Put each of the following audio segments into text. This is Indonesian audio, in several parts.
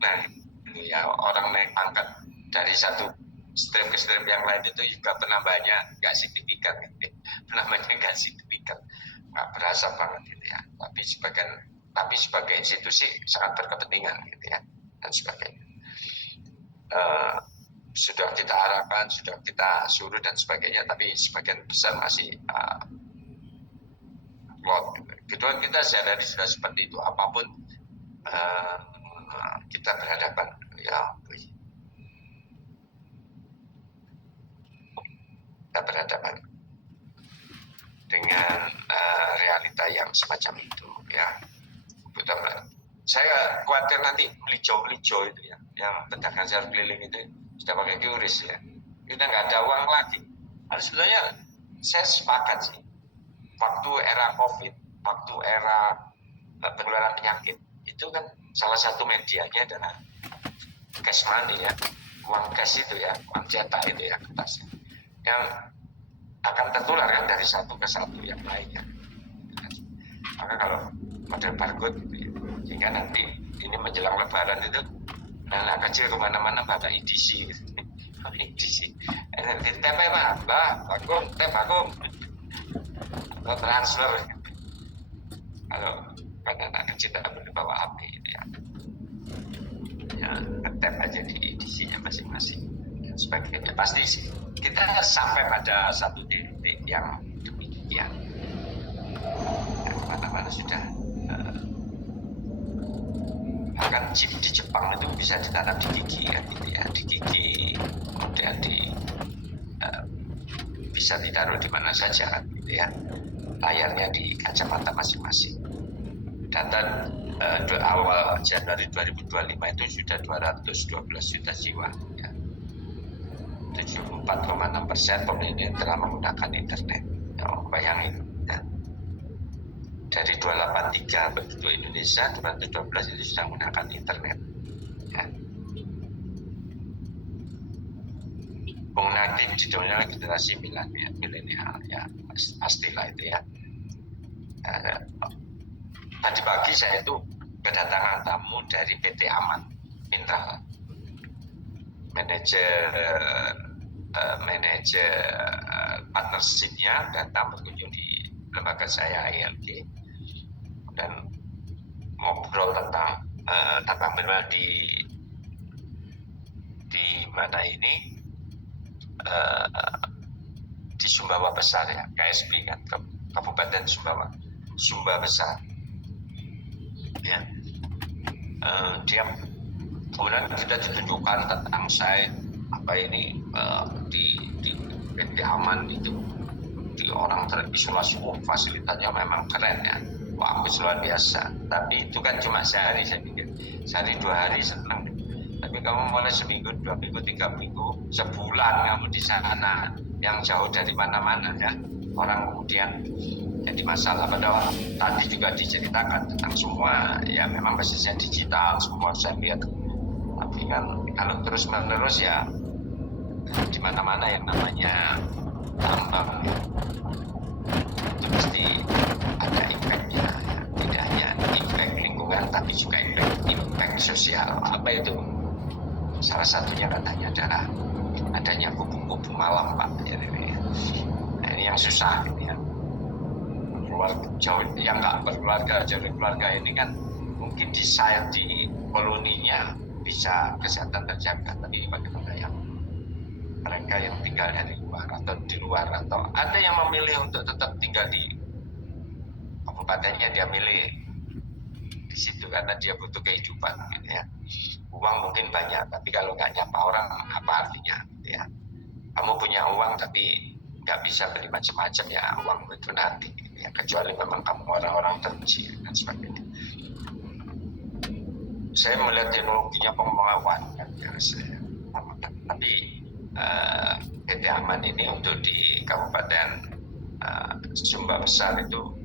Nah, itu ya, orang naik pangkat dari satu strip ke strip yang lain itu juga penambahannya nggak signifikan, gitu. Penambahannya nggak signifikan, nggak berasa banget gitu ya. Tapi sebagai institusi sangat berkepentingan gitu ya, dan sebagainya. Sudah kita arahkan, sudah kita suruh dan sebagainya, tapi sebagian besar masih plot. Kedua, kita sehari-hari sudah seperti itu, apapun kita berhadapan ya, kita berhadapan dengan realita yang semacam itu ya. Saya khawatir nanti melijo itu ya, yang pedagang sayur keliling itu sudah pakai QRIS ya, kita nggak ada uang lagi. Harus sebenarnya saya sepakat sih, waktu era COVID, waktu era penularan penyakit, itu kan salah satu medianya adalah cash money ya, uang cash itu ya, uang cetak itu ya, kertasnya, yang akan tertular kan dari satu ke satu yang lainnya. Maka kalau model barcode gitu ya, sehingga nanti ini menjelang lebaran itu anak kecil kemana-mana pakai EDC gitu. EDC tempe pak, bagong, atau transfer. Kalau anak kecil tak boleh bawa HP gitu ya, ya tap aja di EDC-nya masing-masing dan sebagainya. Pasti sih kita sampai pada satu titik yang demikian. Mana-mana sudah bahkan chip di Jepang itu bisa ditanam di gigi kan gitu ya, di gigi, kemudian bisa ditaruh di mana saja kan gitu ya, layarnya di kacamata masing-masing. Data awal Januari 2025 itu sudah 212 juta jiwa ya. 74,6% pemilih telah menggunakan internet. Bayangin ya. Dari 283 penduduk Indonesia, 212 itu sudah menggunakan internet ya. Pengguna aktif di dunia generasi milenial ya, pastilah itu ya. Tadi pagi saya itu kedatangan tamu dari PT Aman Mineral, manajer partnership-nya datang berkunjung di lembaga saya ILG dan ngobrol tentang tambang mineral di mana ini, di Sumbawa Besar ya, KSB kan, Kabupaten Sumba Besar ya. Dia kemudian kita ditunjukkan tentang site apa ini di PT Aman itu, di orang terisolasi. Fasilitasnya memang keren ya, bagus luar biasa. Tapi itu kan cuma sehari, saya pikir sehari 2 hari senang. Tapi kamu mulai seminggu, 2 minggu, 3 minggu, sebulan kamu di sana yang jauh dari mana-mana ya, orang kemudian jadi masalah. Padahal tadi juga diceritakan tentang semua ya, memang basisnya digital semua saya lihat. Tapi kan kalau terus menerus ya di mana-mana yang namanya tambang itu pasti ada impact-nya ya. Tidak hanya impact lingkungan tapi juga impact sosial. Apa itu? Salah satunya katanya adalah adanya kubu-kubu malam Pak ya, ini. Nah, ini yang susah gitu ya. Keluarga jauh yang nggak berkeluarga, jauh keluarga ini kan mungkin di koloninya bisa kesehatan terjaga, tapi bagaimana yang mereka yang tinggal dari luar atau di luar, atau ada yang memilih untuk tetap tinggal di kabupatennya, dia milih di situ karena dia butuh kehidupan gitu ya. Uang mungkin banyak, tapi kalau nggak nyapa orang apa artinya gitu ya. Kamu punya uang tapi nggak bisa beli macam-macam ya, uang itu nanti gitu ya, kecuali memang kamu orang-orang terkecil dan sebagainya. Saya melihat teknologinya pengembangan kan ya, tapi PT Aman ini untuk di Kabupaten Sumba Besar itu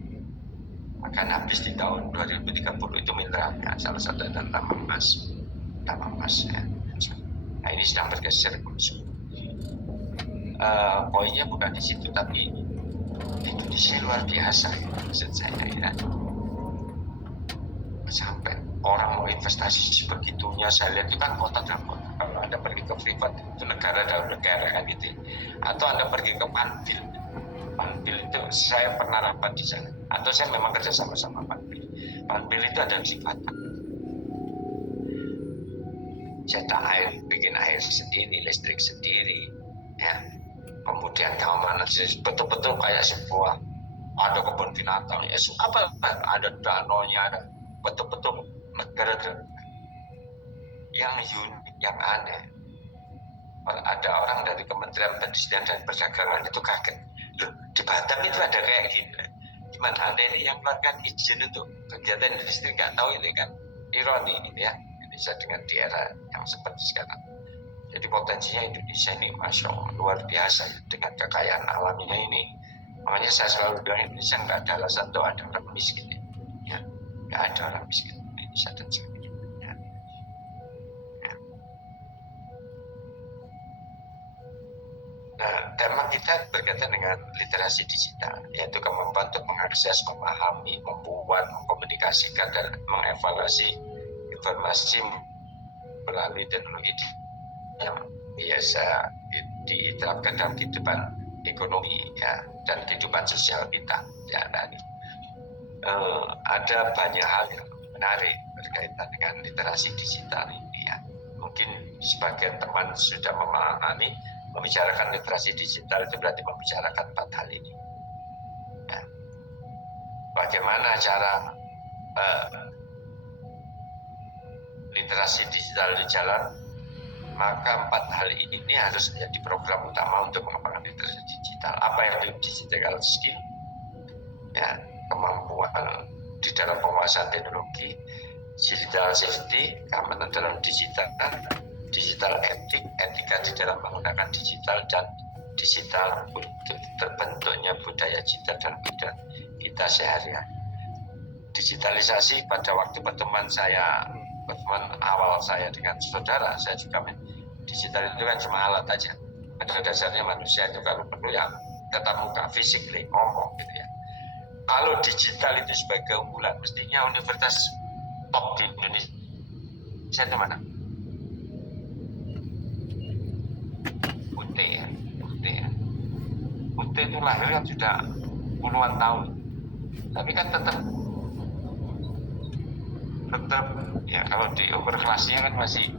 akan habis di tahun 2030 itu mineralnya, salah satu adalah tambang emas ya. Nah ini sedang bergeser. Poinnya bukan di situ, tapi Indonesia luar biasa ya, maksud saya ya. Sampai orang mau investasi sebegitunya, saya lihat itu kan kota dalam kota. Kalau Anda pergi ke privat itu negara dalam negara kan gitu. Atau Anda pergi ke Panbil. Panbil itu saya pernah rapat di sana. Atau saya memang kerja sama Panbil. Panbil itu ada sifatnya cetak air, bikin air sendiri, listrik sendiri, ya. Kemudian keamanan betul-betul kayak sebuah ada kebun binatang, ya. Apa ada danaunya, ada betul-betul negara yang unik, yang aneh. Ada orang dari Kementerian Perindustrian dan Perdagangan itu kaget, loh di Batam itu ada kayak gini. Gimana Anda ini yang keluarkan izin untuk kegiatan industri nggak tahu ini kan ironi gitu ya. Indonesia dengan di era yang seperti sekarang. Jadi potensinya Indonesia ini Masya Allah luar biasa dengan kekayaan alamnya ini. Makanya saya selalu bilang Indonesia nggak ada alasan untuk ada orang miskin. Ya, nggak ada orang miskin Indonesia dan sebagainya. Ya. Ya. Nah, tema kita berkaitan dengan literasi digital, yaitu kemampuan untuk mengakses, memahami, membuat, mengkomunikasikan, dan mengevaluasi informasi melalui teknologi yang biasa diterapkan dalam kehidupan ekonomi ya dan kehidupan sosial kita ya. Dan ada banyak hal yang menarik berkaitan dengan literasi digital ini ya. Mungkin sebagian teman sudah memahami membicarakan literasi digital itu berarti membicarakan 4 hal ini ya. Bagaimana cara literasi digital di jalan, maka 4 hal ini harus menjadi program utama untuk mengembangkan literasi digital. Apa yang digital skill? Ya, kemampuan di dalam penguasaan teknologi, digital safety, keamanan dalam digital, digital etika di dalam menggunakan digital, dan digital untuk terbentuknya budaya digital dan kehidupan kita sehari-hari. Digitalisasi pada waktu pertemuan awal saya dengan saudara, saya juga digital itu kan cuma alat aja. Pada dasarnya manusia itu kalau perlu ya tetap muka, physically, ngomong gitu ya. Kalau digital itu sebagai keunggulan, mestinya universitas top di Indonesia itu mana? UT ya. UT itu lahir kan sudah puluhan tahun, tapi kan tetap ya kalau di overclassnya kan masih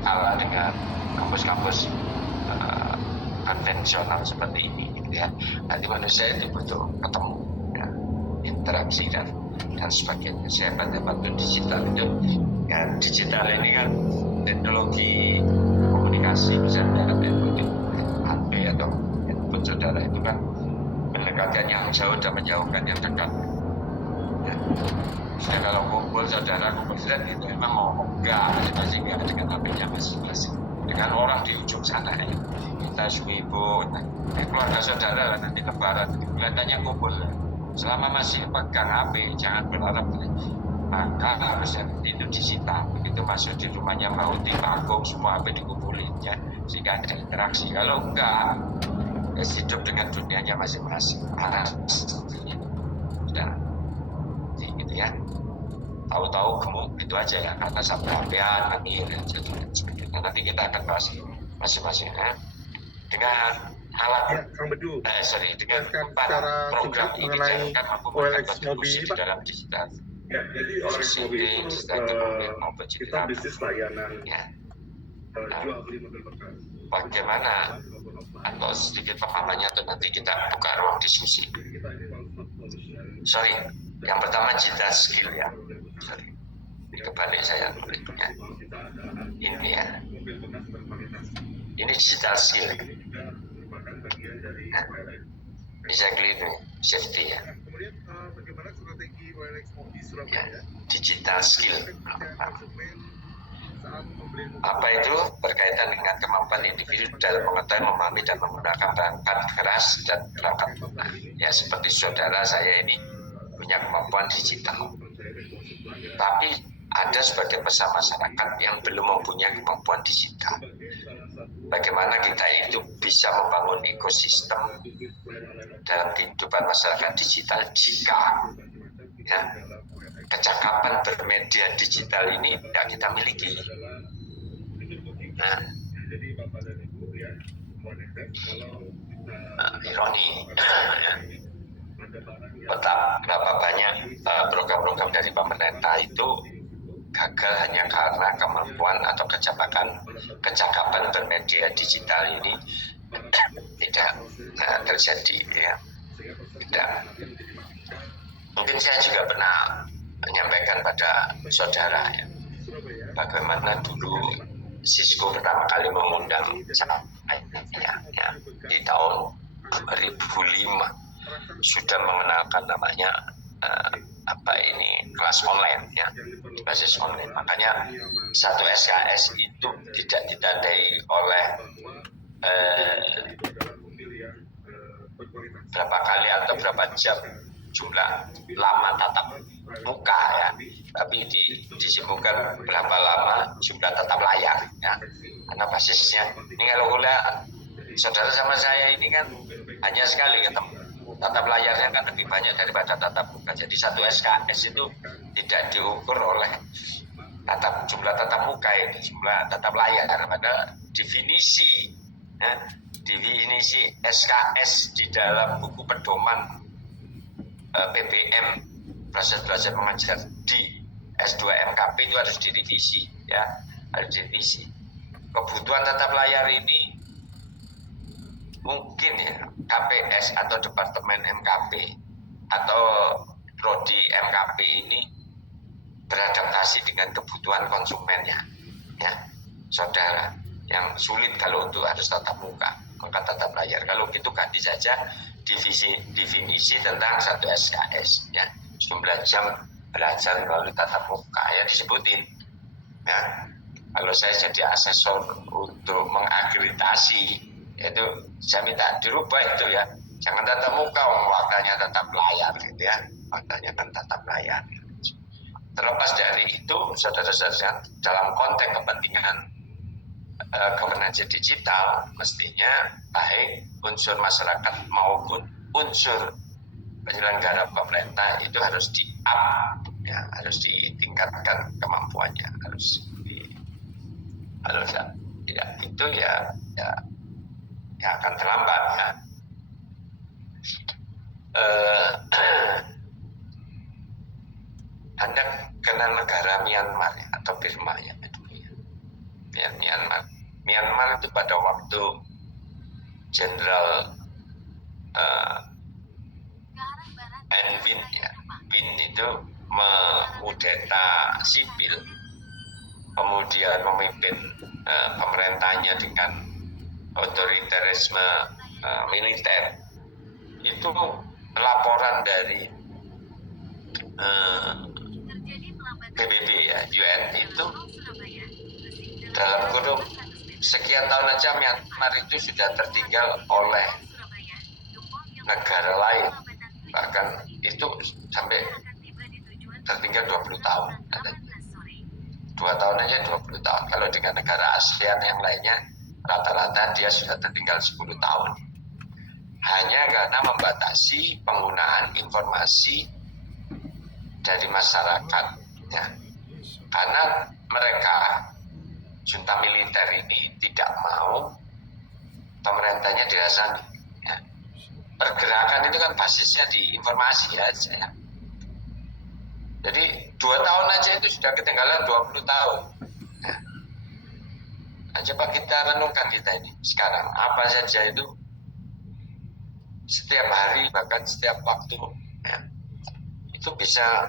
kalah dengan kampus-kampus konvensional seperti ini gitu ya. Nanti manusia itu butuh ketemu ya, interaksi dan sebagainya. Saya bantu digital itu ya. Digital ini kan teknologi komunikasi, misalnya teknologi HP atau handphone saudara itu kan mendekatkan yang jauh dan menjauhkan yang dekat. Ya, kalau kumpul saudara itu memang ngomong masing-masing ya, dengan HP-nya masing-masing, dengan orang di ujung sana ya. Kita suibu, keluarga saudara nanti lebaran kelihatannya kumpul. Selama masih pegang HP jangan berharap, maka harusnya itu disita. Begitu masuk di rumahnya mau dipanggung semua HP dikumpulin ya, sehingga ada interaksi. Kalau enggak hidup dengan dunianya masing-masing. Sudah gitu ya, tahu-tahu gemuk itu aja ya, karena sampai HP-an nangis dan sebagainya. Nanti kita akan bahas masing-masing ya. Dengan alat dengan program ini dijalankan mampu berkontribusi di dalam digital. Ya, jadi oleh sebab itu kita bisnis layanan ya. jual beli mobil bekas. Bagaimana atau sedikit pemahamannya atau nanti kita buka ruang diskusi. Sorry, yang pertama digital skill ya. Sorry, kebalik saya tulisnya. Ini ya. Ini digital skill. Nah, exactly itu safety ya. Kemudian bagaimana strategi OLX Mobi Surabaya? Ya, digital skill. Apa itu? Berkaitan dengan kemampuan individu dalam mengetahui, memahami, dan menggunakan perangkat keras dan perangkat lunak. Ya, seperti saudara saya ini punya kemampuan digital. Tapi ada sebagian besar masyarakat yang belum mempunyai kemampuan digital. Bagaimana kita itu bisa membangun ekosistem dalam kehidupan masyarakat digital jika ya, kecakapan bermedia digital ini tidak kita miliki. Nah, ironi. Betapa banyak program-program dari pemerintah itu gagal hanya karena kemampuan atau kecakapan bermedia digital ini tidak terjadi, ya. Tidak. Mungkin saya juga pernah menyampaikan pada saudara, ya, bagaimana dulu Cisco pertama kali mengundang saya, ya, di tahun 2005 sudah mengenalkan namanya kelas online, ya, basis online. Makanya satu SKS itu tidak ditandai oleh berapa kali atau berapa jam jumlah lama tatap muka, ya, tapi disimpulkan berapa lama jumlah tatap layar, ya, karena basisnya ini kalau kuliah saudara sama saya ini kan hanya sekali ketemu, tatap layarnya kan lebih banyak daripada tatap muka. Jadi satu SKS itu tidak diukur oleh jumlah tatap muka, itu jumlah tatap layar. Padahal definisi SKS di dalam buku pedoman PBM proses belajar mengajar di S2 MKP itu harus direvisi, ya, harus direvisi. Kebutuhan tatap layar ini mungkin, ya, KPS atau Departemen MKP atau Prodi MKP ini beradaptasi dengan kebutuhan konsumennya, ya, saudara. Yang sulit kalau untuk harus tatap muka, maka tatap layar. Kalau gitu ganti saja definisi tentang satu SKS, ya, jumlah jam belajar melalui tatap muka, ya, disebutin, ya. Kalau saya jadi asesor untuk mengakreditasi, itu saya minta dirubah itu, ya, jangan tatap muka, waktunya tatap layar, gitu, ya, waktunya kan tatap layar. Terlepas dari itu, saudara-saudara, dalam konteks kepentingan governance digital, mestinya baik unsur masyarakat maupun unsur penyelenggara pemerintah itu harus di-up, ya, harus ditingkatkan kemampuannya, harus tidak itu ya akan terlambat, ya. Anda kenal negara Myanmar, ya, atau Burma, ya, Myanmar itu pada waktu Jenderal Bin, ya, Bin itu mengudeta sipil, kemudian memimpin pemerintahnya dengan otoritarisme militer. Itu laporan dari PBB, ya, UN itu dalam kurun sekian tahun aja Myanmar itu sudah tertinggal oleh negara lain, bahkan itu sampai tertinggal 20 tahun. 2 tahun aja 20 tahun. Kalau dengan negara ASEAN yang lainnya rata-rata dia sudah tertinggal 10 tahun. Hanya karena membatasi penggunaan informasi dari masyarakat, ya. Karena mereka junta militer ini tidak mau pemerintahnya dirasani, ya. Pergerakan itu kan basisnya di informasi, ya. Jadi 2 tahun aja itu sudah ketinggalan 20 tahun. Ya. Nah, coba kita renungkan kita ini sekarang apa saja itu setiap hari bahkan setiap waktu, ya, itu bisa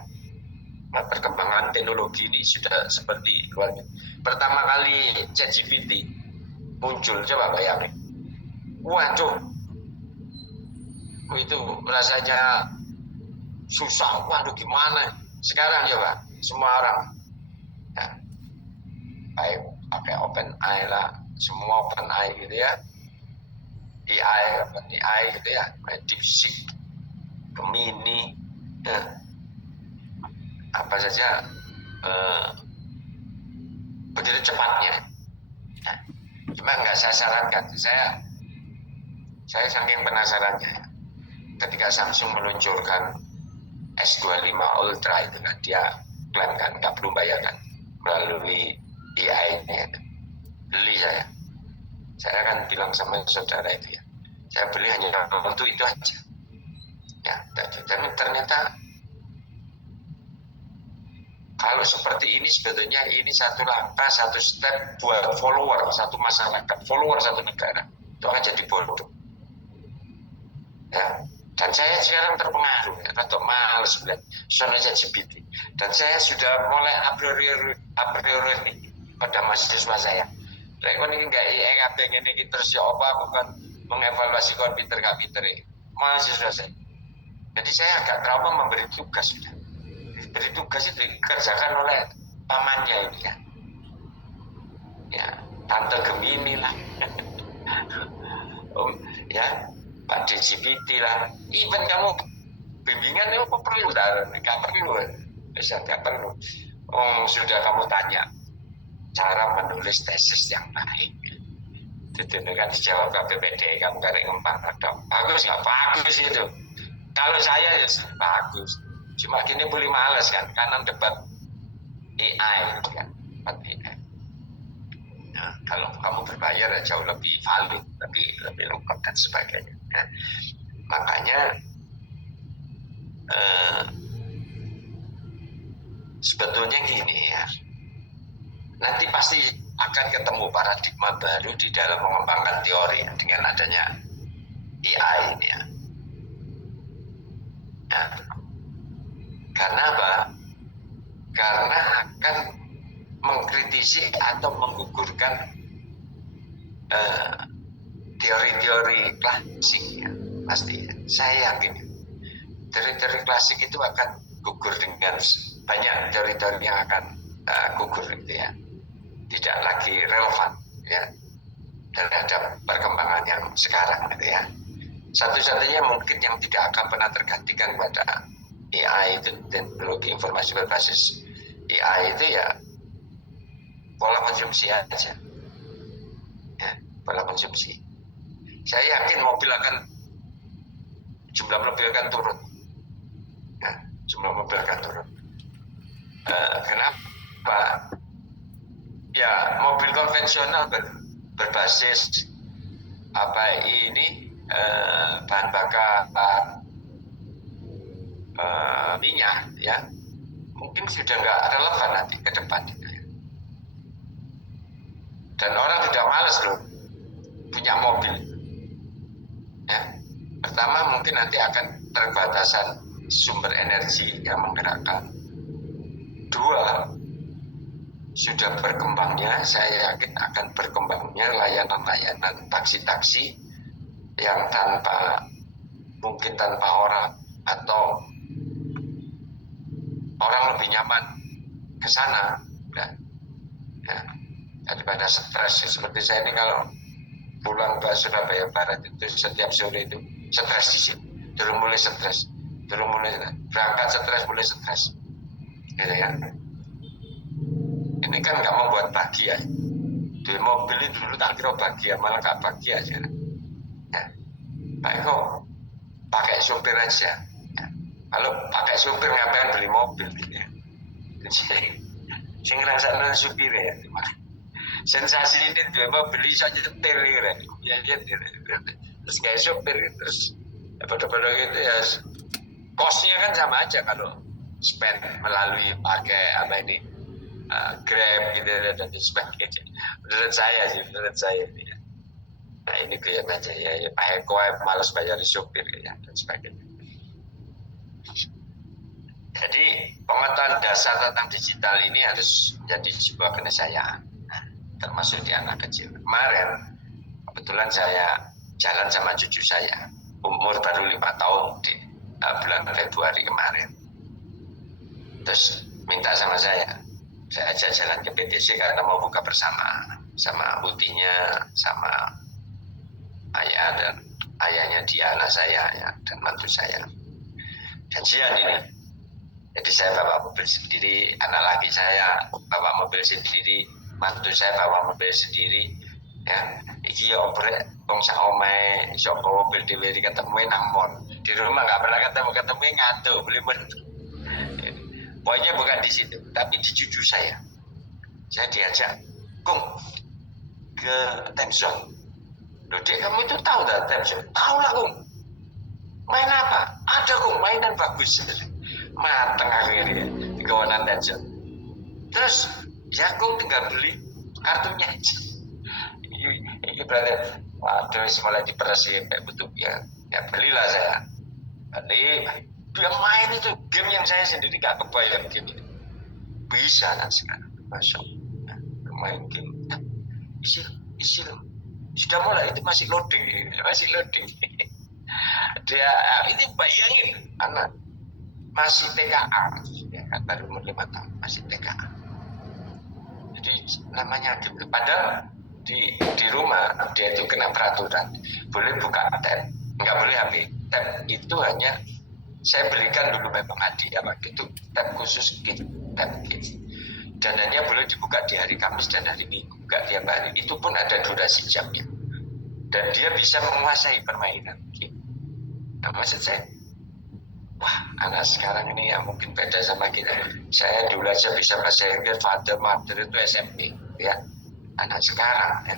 perkembangan teknologi ini sudah seperti luar biasa. Pertama kali ChatGPT muncul, coba bayangin, waduh, itu rasanya susah, waduh gimana. Sekarang coba semua orang, ya, baik pakai OpenAI lah, semua OpenAI gitu, ya, OpenAI gitu, ya, DeepSeek, Gemini, ya, apa saja begitu cepatnya. Nah, cuma nggak saya sarankan, saya saking penasarannya ketika Samsung meluncurkan S25 Ultra itu kan, dia klaim kan nggak perlu bayar kan melalui EI ini ya. Beli saya kan bilang sama saudara itu ya, saya beli hanya untuk itu aja ya. Dan ternyata kalau seperti ini sebetulnya ini satu langkah, satu step buat follower satu masyarakat, follower satu negara itu akan jadi bodoh ya. Dan saya sekarang terpengaruh ya, atau males melihat soalnya ChatGPT, dan saya sudah mulai a priori pada mahasiswa saya. Rekon ini nggak pengen ini terus ya apa, aku kan mengevaluasi komputer ini mahasiswa saya. Jadi saya agak trauma memberi tugas sudah. Beri tugas itu dikerjakan oleh pamannya ini ya. Ya, Tante Gemini lah. Ya, Pak DGPT lah. Even kamu bimbingan itu apa perlu? Nggak perlu. Bisa nggak perlu. Sudah kamu tanya cara menulis tesis yang baik. Itu kan dijawab KPPD, kamu karek ngempang dong. Bagus nggak? Bagus itu. Kalau saya ya bagus. Cuma gini boleh males kan, karena debat AI kan, debat AI. Nah, kalau kamu berbayar ya jauh lebih valid, lebih lengkap dan sebagainya. Ya. Makanya sebetulnya gini ya, nanti pasti akan ketemu paradigma baru di dalam mengembangkan teori dengan adanya AI ini ya. Nah, karena apa? Karena akan mengkritisi atau menggugurkan teori-teori klasik ya, pasti. Saya yakin teori-teori klasik itu akan gugur dengan banyak teori-teori yang akan gugur gitu ya, tidak lagi relevan ya terhadap perkembangan yang sekarang gitu ya. Satu-satunya mungkin yang tidak akan pernah tergantikan pada AI itu, teknologi informasi berbasis AI itu ya pola konsumsi aja ya, pola konsumsi. Saya yakin jumlah mobil akan turun ya, jumlah mobil akan turun. Kenapa? Ya mobil konvensional berbasis bahan bakar minyak ya, mungkin sudah nggak relevan nanti ke depan ya. Dan orang sudah malas loh punya mobil ya. Pertama mungkin nanti akan terbatasan sumber energi yang menggerakkan. Dua, sudah berkembangnya, saya yakin akan berkembangnya layanan-layanan taksi-taksi yang mungkin tanpa orang, atau orang lebih nyaman ke sana ya, daripada stres. Seperti saya ini kalau pulang ke Surabaya Barat itu setiap sore itu stres di sini, mulai berangkat stres, mulai stres gitu ya. Ini kan nggak membuat bahagia. Di mobil itu dulu tak kira bahagia, malah nggak bahagia aja ya. Baik kok pakai supir aja ya. Kalau pakai supir ngapain beli mobil ya. Sing ngrasakno supir ya. Sensasi ini dia mau beli saja nyetir ya, terus kayak supir terus pada gitu ya, kosnya kan sama aja kalau spend melalui pakai Grab gitu dan sebagainya. Menurut saya ya. Nah ini kelihatan aja ya Pak Eko malas bayar supir ya dan sebagainya. Jadi pengetahuan dasar tentang digital ini harus menjadi sebuah keniscayaan, termasuk di anak kecil. Kemarin kebetulan saya jalan sama cucu saya, umur baru 5 tahun di bulan Februari kemarin. Terus minta sama saya ajak jalan ke PTC karena mau buka bersama sama utinya, sama ayah dan ayahnya dia, anak saya ya, dan mantu saya. Janjian ini. Jadi saya bawa mobil sendiri, anak laki saya bawa mobil sendiri, mantu saya bawa mobil sendiri. Ya, iki ya oprek wong sak omahe iso bawa mobil dhewe ketemu nang mall. Di rumah enggak pernah ketemu ngantuk, beli Pokoknya bukan di situ, tapi di cucu saya. Saya diajak, Kung, ke time zone. Loh, Dek, kamu itu tahu tak time zone? Tahu lah, Kung. Main apa? Ada, Kung, mainan bagus. Mateng akhirnya di kawanan time zone. Terus, ya Kung tinggal beli kartunya aja. Ini berarti, waduh, mulai diperes kayak betul ya. Ya belilah saya. Beli, dia main itu game yang saya sendiri gak kebayang game itu. Bisa kan sekarang, masuk main game. Isi loh. Sudah mulai itu masih loading. Dia ini bayangin anak masih TKA, ya kan baru umur 5 tahun masih TKA. Jadi namanya game. Padahal di rumah dia itu kena peraturan boleh buka tab, nggak boleh HP. Tab itu hanya saya belikan dulu memang hadiah waktu itu tab khusus tab game. Dan hanya boleh dibuka di hari Kamis dan hari Minggu, nggak tiap hari. Itu pun ada durasi jamnya. Dan dia bisa menguasai permainan game. Nah, maksud saya, wah, anak sekarang ini yang mungkin beda sama kita. Saya dulu aja bisa bahasa Inggris, father, mother itu SMP, ya. Anak sekarang, ya,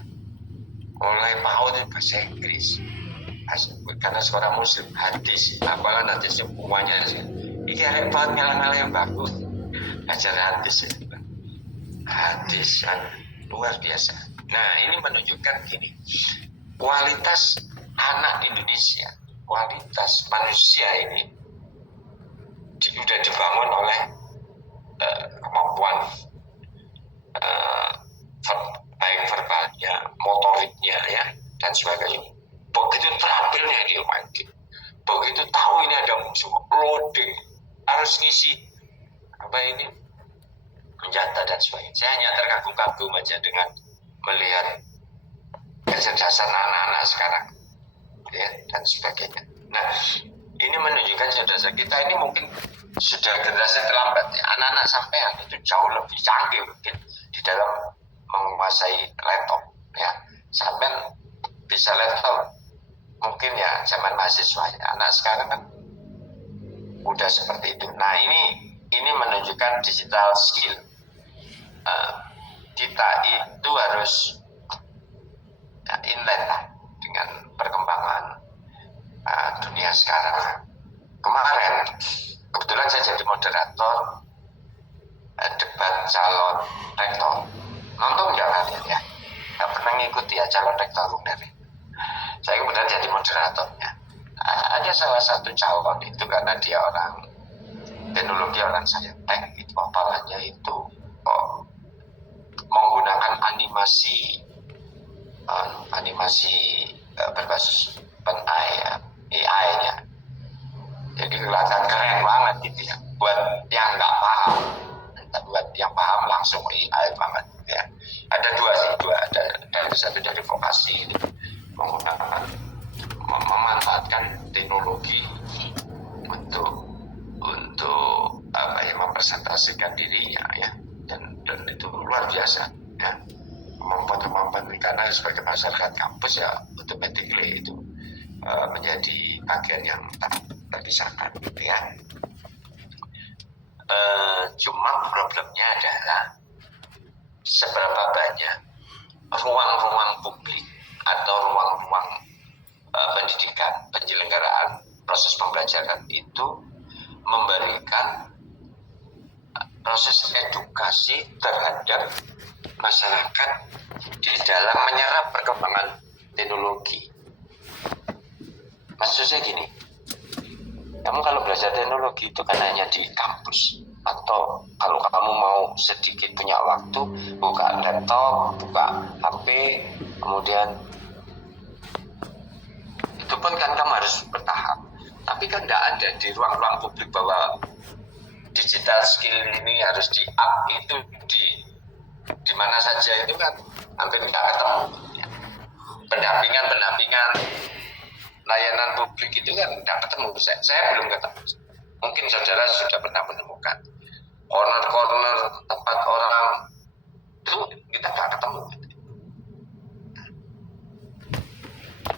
mulai PAUD itu bahasa Inggris. Karena seorang Muslim, hadis, apalah nanti semuanya sih. Ini ada banget ngalang-ngalang yang bagus. Ajar hadis, ya. Hadis yang luar biasa. Nah, ini menunjukkan gini, kualitas anak Indonesia, kualitas manusia ini sudah dibangun oleh kemampuan baik verbalnya, motoriknya, ya, dan sebagainya. Begitu terampilnya dia main game, begitu tahu ini ada musuh, loading, harus ngisi apa ini, senjata dan sebagainya. Saya hanya terkagum-kagum aja dengan melihat kecerdasan anak-anak sekarang, ya, dan sebagainya. Nah, ini menunjukkan saudara kita ini mungkin sudah generasi terlambat, ya. Anak-anak sampean itu jauh lebih canggih mungkin di dalam menguasai laptop, ya. Sampean bisa laptop mungkin ya zaman mahasiswa, ya. Anak sekarang kan udah seperti itu. Nah, ini menunjukkan digital skill. Kita itu harus inlet dengan perkembangan dunia sekarang. Kemarin kebetulan saya jadi moderator debat calon rektor. Nonton nggak kalian ya? Nggak pernah ngikuti ya calon rektor UNER. Saya kemudian jadi moderatornya. Ada salah satu calon itu karena dia orang teknologi, orang saintek, itu apalanya itu menggunakan animasi berbasis AI-nya. Jadi kelihatan keren banget gitu ya. Buat yang nggak paham, buat yang paham langsung AI banget ya. Ada dua. Ada dari satu dari vokasi menggunakan memanfaatkan teknologi untuk apa ya, mempresentasikan dirinya ya, dan itu luar biasa ya, kemampuan karena sebagai masyarakat kampus ya automatically itu menjadi bagian yang tak terpisahkan gitu ya. Cuma problemnya adalah seberapa banyak ruang-ruang publik atau ruang-ruang pendidikan, penyelenggaraan proses pembelajaran itu memberikan proses edukasi terhadap masyarakat di dalam menyerap perkembangan teknologi. Maksudnya gini, kamu kalau belajar teknologi itu kan hanya di kampus, atau kalau kamu mau sedikit punya waktu, buka laptop, buka HP, kemudian itu pun kan kamu harus bertahap. Tapi kan tidak ada di ruang-ruang publik bahwa digital skill ini harus di-up itu di mana saja, itu kan hampir tidak ketemu. Pendampingan layanan publik itu kan tidak ketemu. Saya belum ketemu. Mungkin saudara sudah pernah menemukan corner-corner tempat orang itu kita tidak ketemu.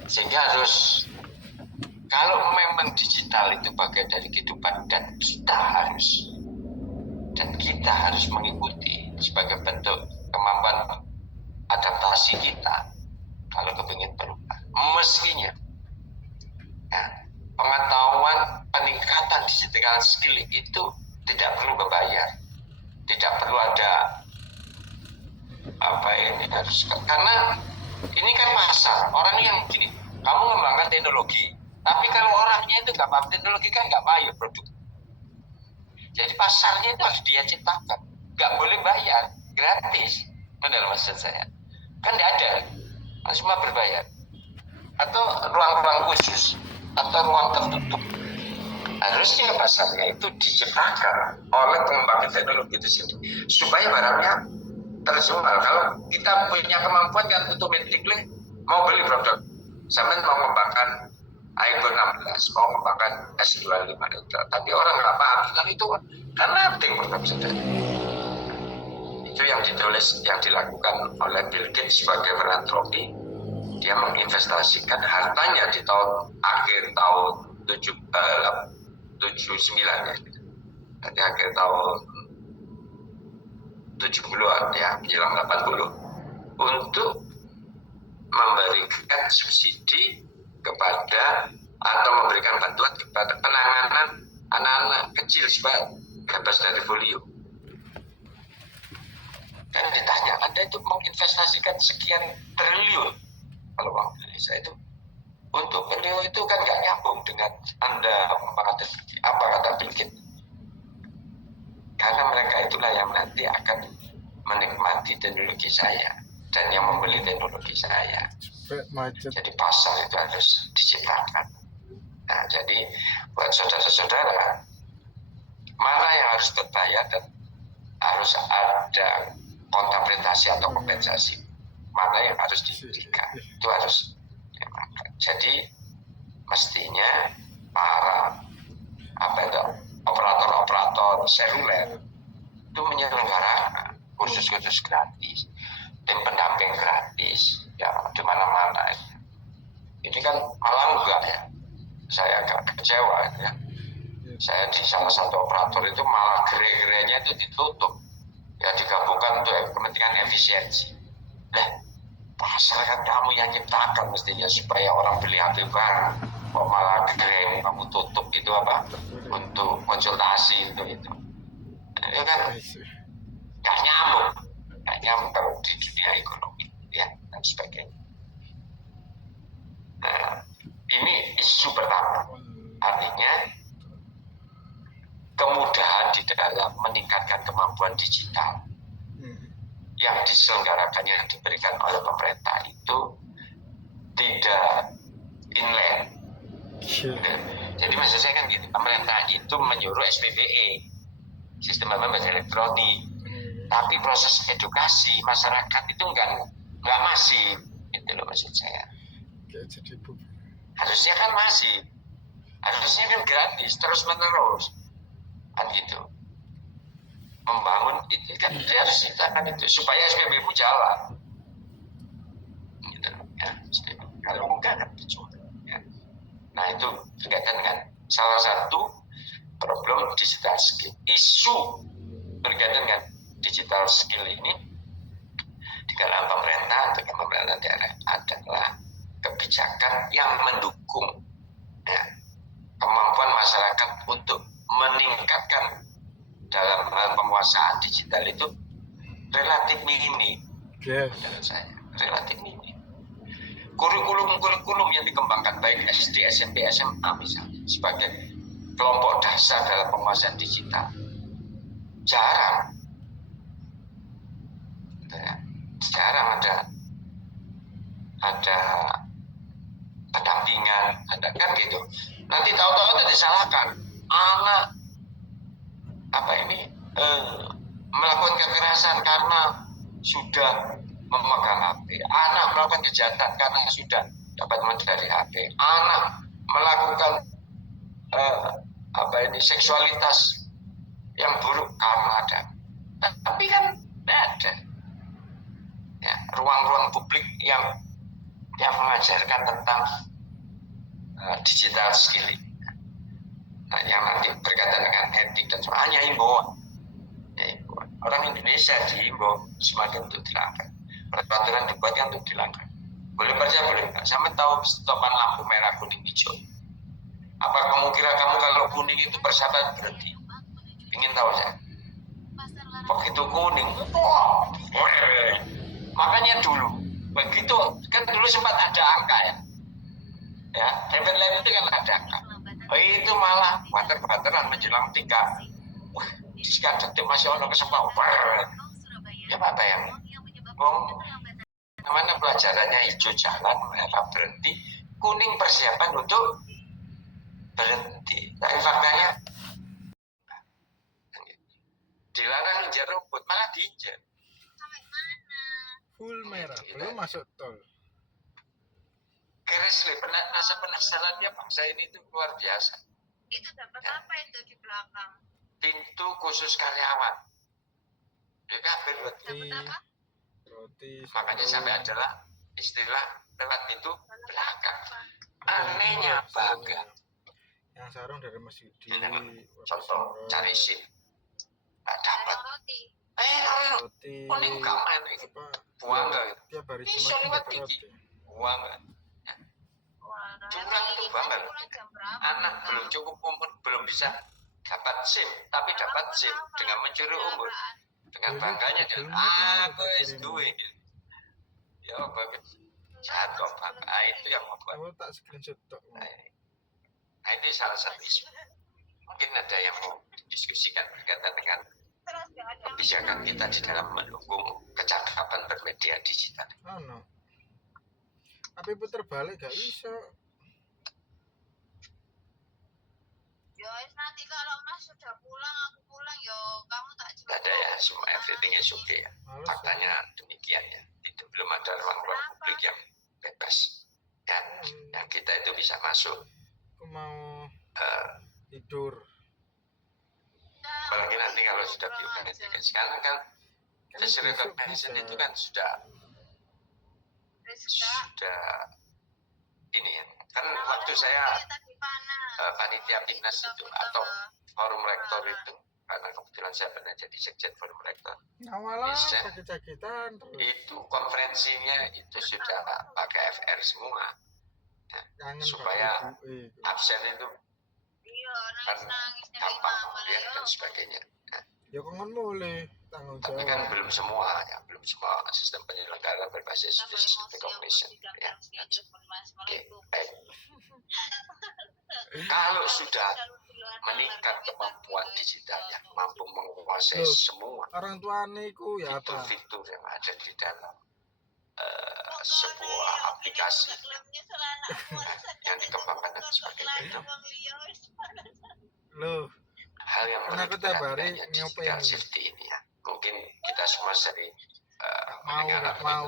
Sehingga harus, kalau memang digital itu bagian dari kehidupan dan kita harus dan kita harus mengikuti sebagai bentuk kemampuan adaptasi kita kalau kepingin berubah. Mestinya ya, pengetahuan peningkatan digital skill itu tidak perlu berbayar, tidak perlu ada karena ini kan pasar orang yang gini, kamu mengembangkan teknologi, tapi kalau orangnya itu nggak paham teknologi kan nggak bayar produk. Jadi pasarnya itu harus dia ciptakan, nggak boleh bayar, gratis. Benar maksud saya? Kan nggak ada, semua berbayar. Atau ruang-ruang khusus, atau ruang tertutup. Harusnya pasarnya itu diciptakan oleh pengembang teknologi itu sendiri, supaya barangnya terjual. Kalau kita punya kemampuan kan automatically mau beli produk, sampai mau mengembangkan iPhone 16, mau mengembangkan S25 Ultra, tapi orang nggak paham tentang itu, karena penting produk saja. Itu yang ditulis, yang dilakukan oleh Bill Gates sebagai filantropi. Dia menginvestasikan hartanya di akhir tahun 79 ya. Jadi akhir tahun 70-an ya, menjelang 80, untuk memberikan subsidi kepada atau memberikan bantuan kepada penanganan anak-anak kecil supaya bebas dari polio. Kan ditanya, Anda itu menginvestasikan sekian triliun, kalau Bang Indonesia itu untuk polio itu kan nggak nyambung dengan Anda mengatakan apa kata Bill Gates. Karena mereka itulah yang nanti akan menikmati teknologi saya dan yang membeli teknologi saya. Jadi pasar itu harus diciptakan. Nah, jadi buat saudara-saudara, mana yang harus terbayar dan harus ada kontabilisasi atau kompensasi, mana yang harus diberikan, itu harus dimakan. Jadi mestinya para operator seluler itu menyelenggarakan kursus-kursus gratis, tim pendamping gratis, ya di mana-mana. Ini kan malah enggak ya, saya agak kecewa ya. Saya di salah satu operator itu malah gerai-gerainya itu ditutup, ya digabungkan untuk kepentingan efisiensi. Nah, pasar kan kamu yang ciptakan mestinya supaya orang beli HP baru, kok malah gerai kamu tutup itu apa? Untuk konsultasi itu. Itu kan nggak nyambung kalau di dunia ekonomi ya dan sebagainya. Nah, ini isu pertama, artinya kemudahan di dalam meningkatkan kemampuan digital yang diselenggarakan, yang diberikan oleh pemerintah itu tidak inline. Jadi maksud saya kan gitu, pemerintah itu menyuruh SPBE, sistem pembayaran elektronik, tapi proses edukasi masyarakat itu nggak masif, itu loh maksud saya. Harusnya kan masif, harusnya kan gratis terus menerus, kan gitu. Membangun itu kan harus diciptakan itu supaya SPBU jalan, gitu ya. Kalau enggak kan percuma. Ya. Nah itu berkaitan dengan salah satu problem digital skill. Isu berkaitan dengan digital skill ini di dalam pemerintah atau pemerintah daerah adalah kebijakan yang mendukung ya, kemampuan masyarakat untuk meningkatkan dalam hal penguasaan digital itu relatif minim. Menurut saya relatif minim. Kurikulum yang dikembangkan baik SD, SMP, SMA misalnya sebagai kelompok dasar dalam penguasaan digital jarang ada pendampingan, ada kan gitu. Nanti tahu-tahu itu disalahkan anak melakukan kekerasan karena sudah memegang HP, anak melakukan kejahatan karena sudah dapat mencari HP, anak melakukan seksualitas yang buruk karena ada. Tapi kan tidak ada ya, ruang-ruang publik yang mengajarkan tentang digital skill. Nah, yang nanti berkaitan dengan etik dan sebagainya, himbauan orang Indonesia diimbau semakin untuk dilanggar. Peraturan dibuat kan untuk dilanggar. Boleh percaya boleh enggak? Sampai tahu stopan lampu merah, kuning, hijau. Apa kamu kira kamu kalau kuning itu persyaratan berhenti? Ingin tahu saya? Begitu kuning, makanya dulu begitu kan dulu sempat ada angka ya traffic light itu kan ada angka. Itu malah bater-bateran menjelang 3 sekian detik masih ono kesempatan. Ya Pak bayang, mana pelajarannya hijau jalan, merah berhenti, kuning persiapan untuk berhenti. Tapi faktanya dilarang injak rumput, malah diinjak. Full merah, belum masuk tol. Keresli, penasarannya bangsa ini itu luar biasa. Itu dapat apa itu di belakang? Pintu khusus karyawan. Ya kabel Roti. Makanya sampai adalah istilah lewat pintu belakang. Anehnya bangga. Yang sarung dari Mas Yudi. Contoh cari SIM. Nggak dapat. Roti. Roti. Kuning gak main. Buang nggak? Tiap hari Bisa Jumat lewat dapat tinggi. roti. Buang nggak? Curang itu banget. Anak belum cukup umur, belum bisa dapat SIM, tapi dapat SIM dengan mencuri umur. Dengan bangganya dia, aku es duwe. Ya, bagus. Jatuh bangga. Itu yang membuat. Aku tak screenshot tok. Nah, ini salah satu isu. Mungkin ada yang mau diskusikan berkaitan dengan kebijakan kita di dalam mendukung kecakapan bermedia digital. Oh no. Tapi puter balik gak iso. Ya nanti kalau Mas sudah pulang, aku pulang, yo kamu tak jemput. Tidak ada ya, semua everything is okay ya. Faktanya demikian ya. Itu belum ada ruang-ruang publik yang bebas. Ya, yang kita itu bisa masuk. Aku mau tidur. Apalagi nanti kalau sudah biometrik. Sekarang kan face recognition itu kan sudah ini ya. Kan waktu saya panitia PINAS itu atau forum rektor itu, karena kebetulan saya pernah jadi sekjen forum rektor. Awalah sakit-sakitan. Itu konferensinya itu sudah pakai FR semua. Ya, supaya absen itu kan gampang ya dan sebagainya. Ya kan boleh tanggung jawab. Tapi kan belum semua ya, belum semua sistem penyelenggara berbasis face recognition ya. Oke, baik. Kalau sudah meningkat kemampuan digitalnya, mampu menguasai semua orang tuane iku ya apa? fitur-fitur yang ada di dalam sebuah aplikasi yang dikembangkan dan sebagainya. Loh, Hal yang karena perlu aku tiap hari diperhatikan nyopain digital safety ini ya. Mungkin kita semua sering mau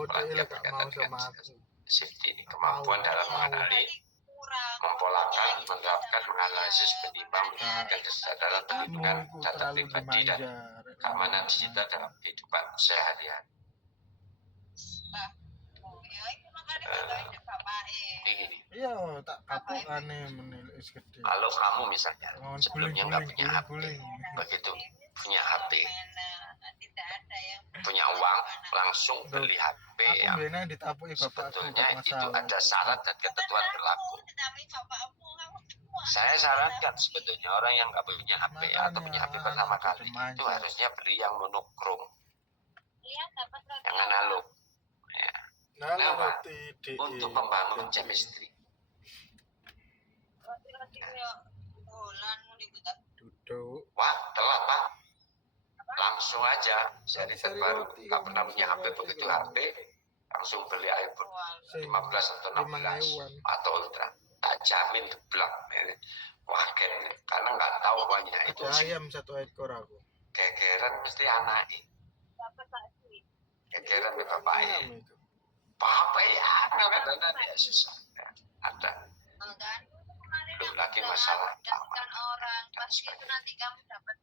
pelatihan gak berkaitan mau dengan sama aku. safety ini, kemampuan dalam mengenali, mempolakan, menerapkan, menganalisis, menimbang, menjadikan kesadaran perlindungan data pribadi dan keamanan digital dalam kehidupan sehari-hari. Ini. Iya, tak kapokane menilai gede. Kalau kamu misalnya sebelumnya nggak punya HP, begitu punya HP, punya uang, langsung beli HP yang sebetulnya itu ada syarat dan ketentuan berlaku. Saya sarankan sebetulnya orang yang nggak punya HP atau punya HP pertama kali itu harusnya beli yang monokrom, yang analog. Ya. Kenapa? Untuk membangun chemistry. Duduk. Wah, telat Pak. Langsung aja seri terbaru. Nggak pernah punya HP, begitu HP langsung beli iPhone 15 atau 16 atau Ultra. Tak jamin geblak. Wagen, karena nggak tahu banyak itu. Ayam satu ekor aku. Gegeran mesti anaknya. Gegeran ke bapaknya. Apa ya? Kadang-kadang ya susah. Ya, ada. Belum lagi masalah orang pasti itu nanti kamu dapat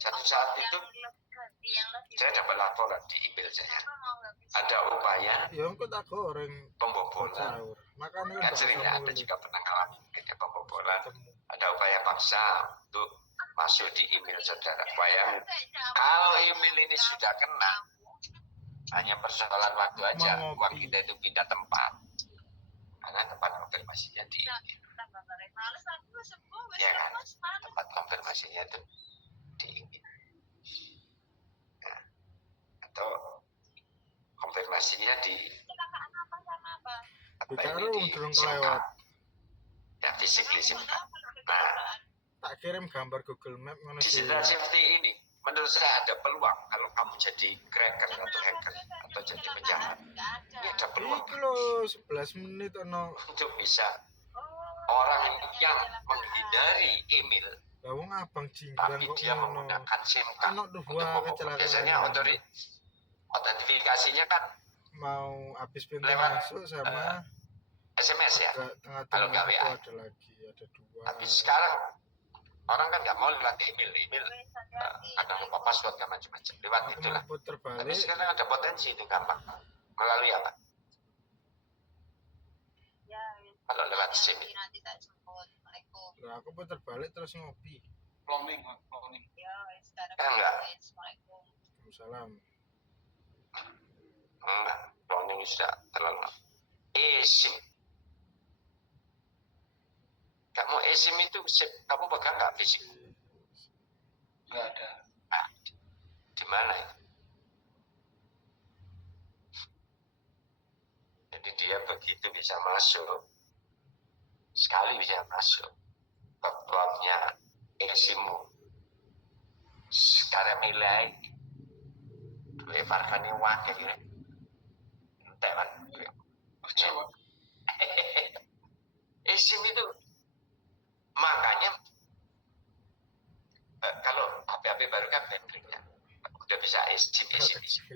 satu saat itu saya dapat laporan di email saya ada upaya ya aku tak goreng pembobolan makanya kan sering ya, ada juga pernah ngalamin pembobolan ada upaya paksa untuk masuk di email saudara. Bayang, kalau email ini sudah kena, hanya persoalan waktu aja, uang kita itu pindah tempat. Karena tempat konfirmasinya di email. Ya kan, tempat konfirmasinya itu di email. Nah, atau konfirmasinya di apa ini di SIM card. Ya, physically SIM card. Nah, Tak kirim gambar Google Map ngono digital safety ini menurut saya ada peluang kalau kamu jadi cracker atau hacker atau jadi penjahat. Ini ada peluang Iki lho 11 menit ono. untuk bisa orang yang menghindari email Lah wong abang jingkrang tapi kok dia ngono. menggunakan SIM card Ono untuk dua membobol. kecelakaan. Biasanya autentifikasinya kan Mau habis pintu lewat, masuk sama SMS ya. tengah-tengah Kalau nggak itu WA. ada lagi, ada dua. Tapi sekarang orang kan nggak mau lewat email kadang lupa password kan macam-macam lewat Aku itulah. mau puter Tapi balik. sekarang ada potensi itu gampang melalui apa? Kalau lewat SIM. Lah aku puter balik terus ngopi. Cloning. Enggak. Salam. Enggak, cloning sudah terlalu. eSIM. Kamu eSIM itu kamu pegang nggak fisik? Nggak ada. Nah, di mana itu? Jadi dia begitu bisa masuk, sekali bisa masuk ke cloudnya eSIMmu. Sekarang nilai dua farkani wakil ya. Entah kan? Coba. eSIM itu makanya kalau HP-HP baru kan baterainya udah bisa eSIM.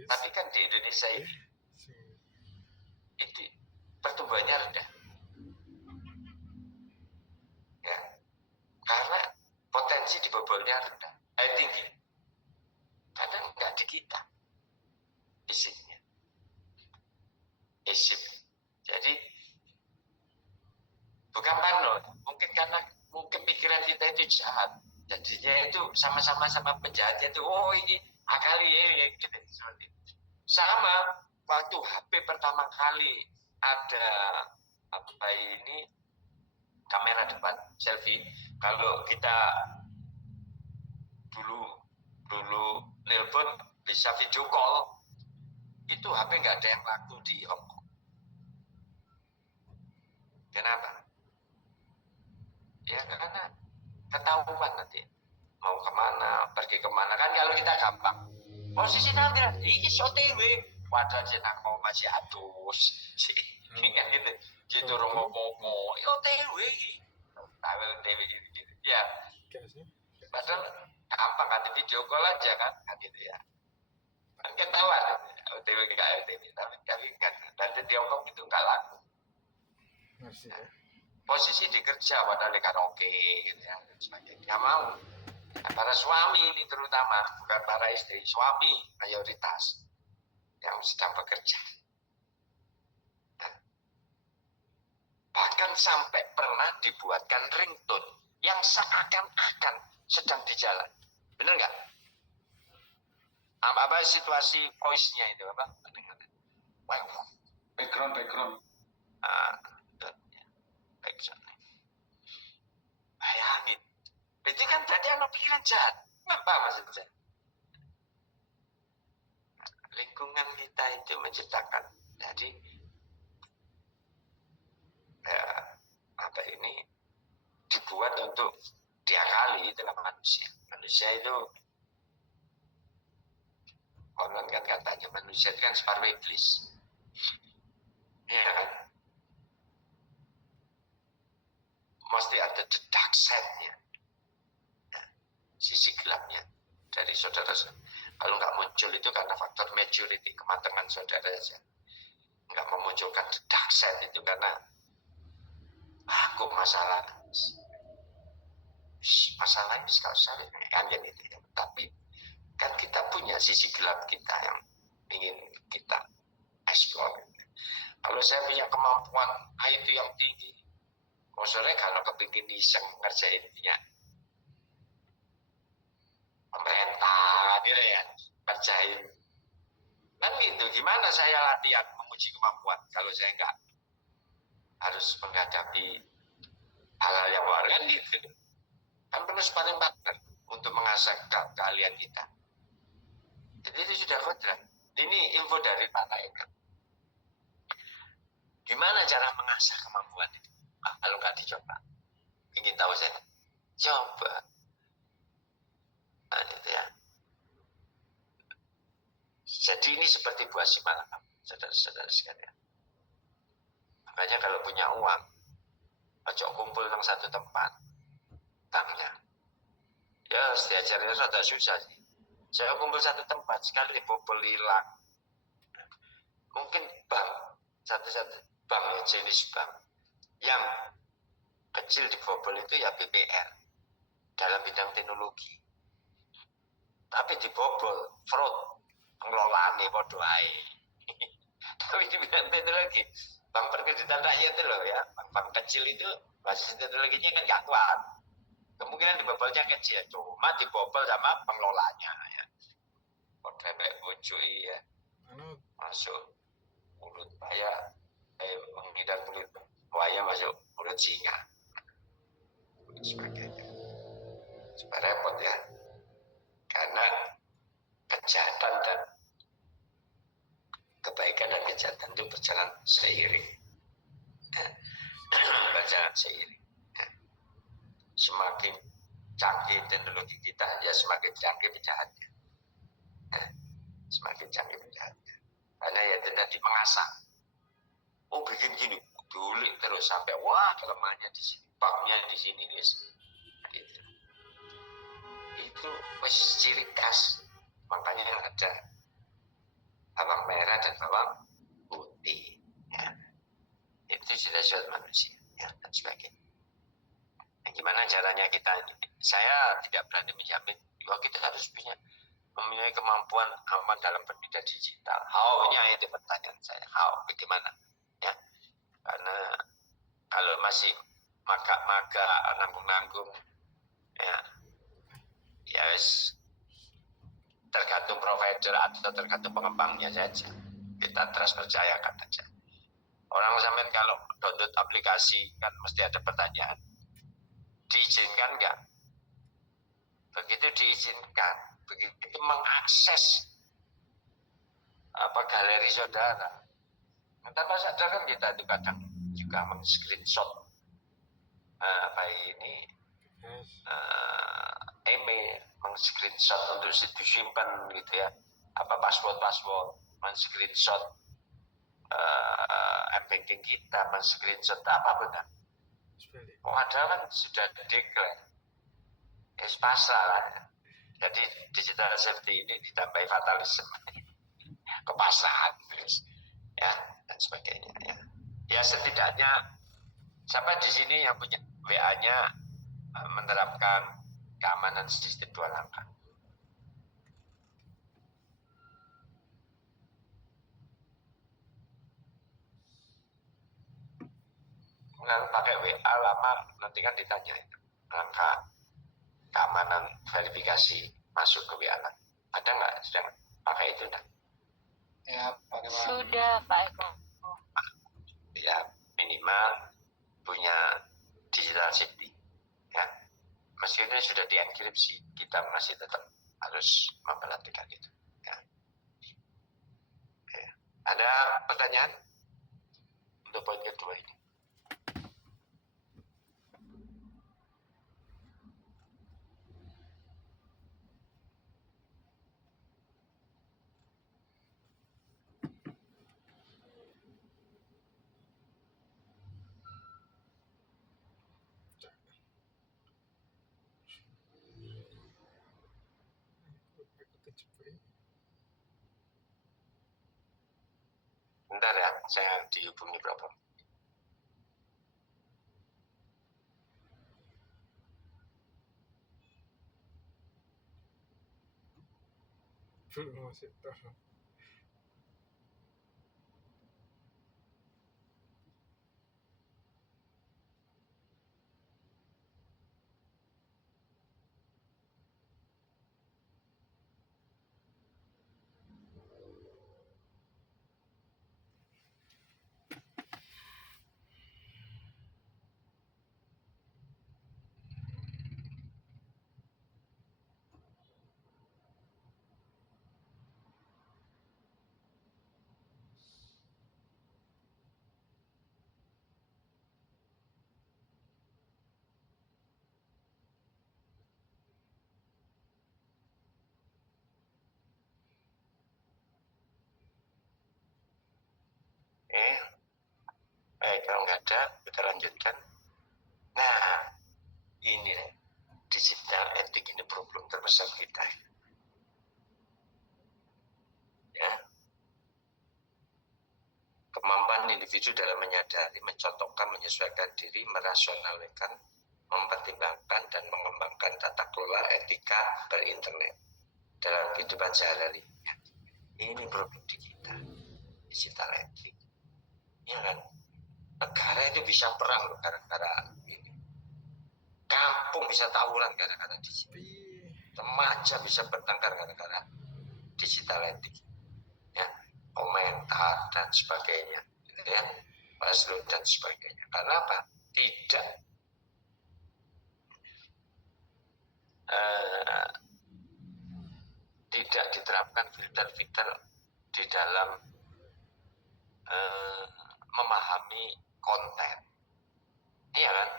Tapi kan di Indonesia ini itu pertumbuhannya rendah. Ya. Karena potensi dibobolnya rendah, tinggi. Kadang nggak di kita eSIM-nya. eSIM. Jadi bukan parno, mungkin pikiran kita itu jahat. Jadinya itu sama-sama penjahatnya itu, oh ini akali ya, gitu. Sama waktu HP pertama kali ada apa ini kamera depan selfie. Kalau kita dulu nelpon bisa video call, itu HP nggak ada yang laku di Hong Kong. Kenapa? Ya karena ketahuan nanti mau kemana, pergi kemana kan kalau kita gampang. Posisi nanti ini OTW, wadah jenang mau masih adus, sih kan gitu. Gitu romo pomo, OTW, tahu OTW gitu. Ya, padahal gampang kan video call aja kan gitu ya. Kan ketahuan OTW nggak OTW, tapi kan nanti di Hong Kong itu nggak laku. Masih ya. Posisi di kerja padahal di karaoke gitu ya sebagainya mau. Nah, para suami ini terutama bukan para istri, suami mayoritas yang sedang bekerja. Nah, bahkan sampai pernah dibuatkan ringtone yang seakan-akan sedang di jalan, bener nggak? Apa situasi voice-nya itu apa? Background. Bayangin, itu kan berarti anak pikiran jahat. Apa maksudnya? Lingkungan kita itu menciptakan, jadi apa ini dibuat untuk diakali dalam manusia. Manusia itu konon kan katanya manusia itu kan separuh iblis. Iya kan? Mesti ada the dark side-nya, ya, sisi gelapnya dari saudara. Kalau nggak muncul itu karena faktor maturity, kematangan saudara saja. Nggak memunculkan the dark side itu karena aku masalah ini sekali kan jadi itu. Tapi kan kita punya sisi gelap kita yang ingin kita explore. Kalau saya punya kemampuan IT yang tinggi, maksudnya kalau kepingin iseng ngerjainnya, gitu ya, kerjain. Kan gitu, gimana saya latihan menguji kemampuan kalau saya nggak harus menghadapi hal-hal yang luar, kan gitu. Kan perlu sparring partner untuk mengasah keahlian kita. Jadi itu sudah kodrat. Ini info dari Pak Taeker. Gimana cara mengasah kemampuan itu? Kalau nggak dicoba, ingin tahu saya, coba. Nah, itu ya. Jadi ini seperti buah simalakam, saudara-saudara sekalian. Makanya kalau punya uang, ojo kumpul di satu tempat, banknya. Ya, diajarnya sudah susah sih. Saya kumpul satu tempat, sekali dibobol hilang. Mungkin bank, satu-satu bank, jenis bank. Yang kecil dibobol itu ya BPR, dalam bidang teknologi. Tapi dibobol, fraud, pengelolaan bodoh aja. Tapi di bidang teknologi, bank perkreditan rakyat itu loh ya, bank kecil itu basis teknologinya kan gak kuat. Kemungkinan dibobolnya kecil, cuma dibobol sama pengelolanya ya. Kode baik bojo ya, masuk mulut buaya, menghindar mulut buaya masuk mulut singa, dan sebagainya. Supaya repot ya, karena kejahatan dan kebaikan dan kejahatan itu berjalan seiring, berjalan seiring. Semakin canggih teknologi kita, ya semakin canggih penjahatnya. Semakin canggih penjahatnya. Karena ya tadi mengasah. Oh bikin gini, dulik terus sampai wah kelemahannya di sini, banknya di sini guys. Gitu. Itu wes ciri khas. Makanya ada bawang merah dan bawang putih. Ya. Itu sudah suatu manusia ya, dan sebagainya. Nah, gimana caranya kita ini? Saya tidak berani menjamin bahwa kita harus mempunyai kemampuan aman dalam bermedia digital. How-nya itu pertanyaan saya. How? Bagaimana? Ya, karena kalau masih maga-maga, nanggung-nanggung, ya wes tergantung provider atau tergantung pengembangnya saja. Kita terus percayakan saja. Orang sampai kalau download aplikasi kan mesti ada pertanyaan. Diizinkan nggak? Begitu diizinkan, begitu mengakses galeri saudara. Tanpa sadar kan kita itu kadang juga men-screenshot email, meng-screenshot untuk disimpan gitu ya, password, men-screenshot m-banking kita, men-screenshot apa benar. Padahal kan sudah declare. Pasrah lah. Jadi digital safety ini ditambahi fatalisme, kepasrahan, ya dan sebagainya. Ya setidaknya sampai di sini yang punya WA-nya menerapkan keamanan sistem 2 langkah. Kalau pakai WA lama nanti kan ditanya langkah keamanan verifikasi masuk ke WA. Ada nggak sedang pakai itu enggak? Ya, bagaimana? Sudah Pak Eko. Ya minimal punya digital safety. Ya, meskipun sudah dienkripsi, kita masih tetap harus memperhatikan itu. Ya. Oke. Ada pertanyaan untuk poin kedua ini? Bentar ya, saya dihubungi berapa? Belum masih tahu. kalau nggak ada kita lanjutkan. Nah, ini digital etik ini problem terbesar kita. Ya. Kemampuan individu dalam menyadari, mencontohkan, menyesuaikan diri, merasionalkan, mempertimbangkan dan mengembangkan tata kelola etika berinternet dalam kehidupan sehari-hari. Ini problem di kita, digital etik. Ya kan? Negara itu bisa perang loh gara-gara ini. Kampung bisa tawuran gara-gara digital. Remaja bisa bertengkar gara-gara digital etik. Ya, komentar dan sebagainya, ya, password dan sebagainya. Karena apa? Tidak diterapkan filter-filter di dalam memahami konten. Iya kan?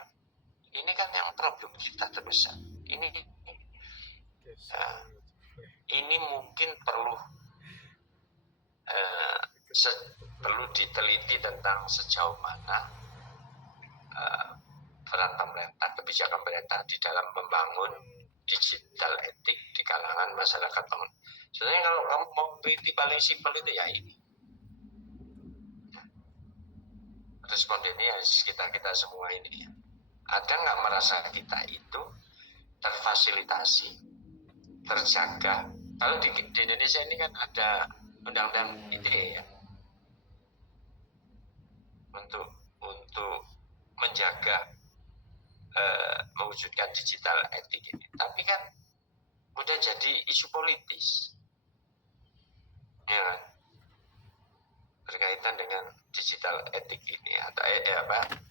Ini kan yang problem kita terbesar. Ini mungkin perlu diteliti tentang sejauh mana peran pemerintah, kebijakan pemerintah di dalam membangun digital etik di kalangan masyarakat. Sebenarnya kalau kamu mau teliti paling simpel itu ya ini. Respondennya kita semua ini. Ada nggak merasa kita itu terfasilitasi, terjaga? Kalau di Indonesia ini kan ada undang-undang ITE ya, untuk menjaga mewujudkan digital etik ini. Tapi kan udah jadi isu politis, ya kan? Berkaitan dengan digital etik ini atau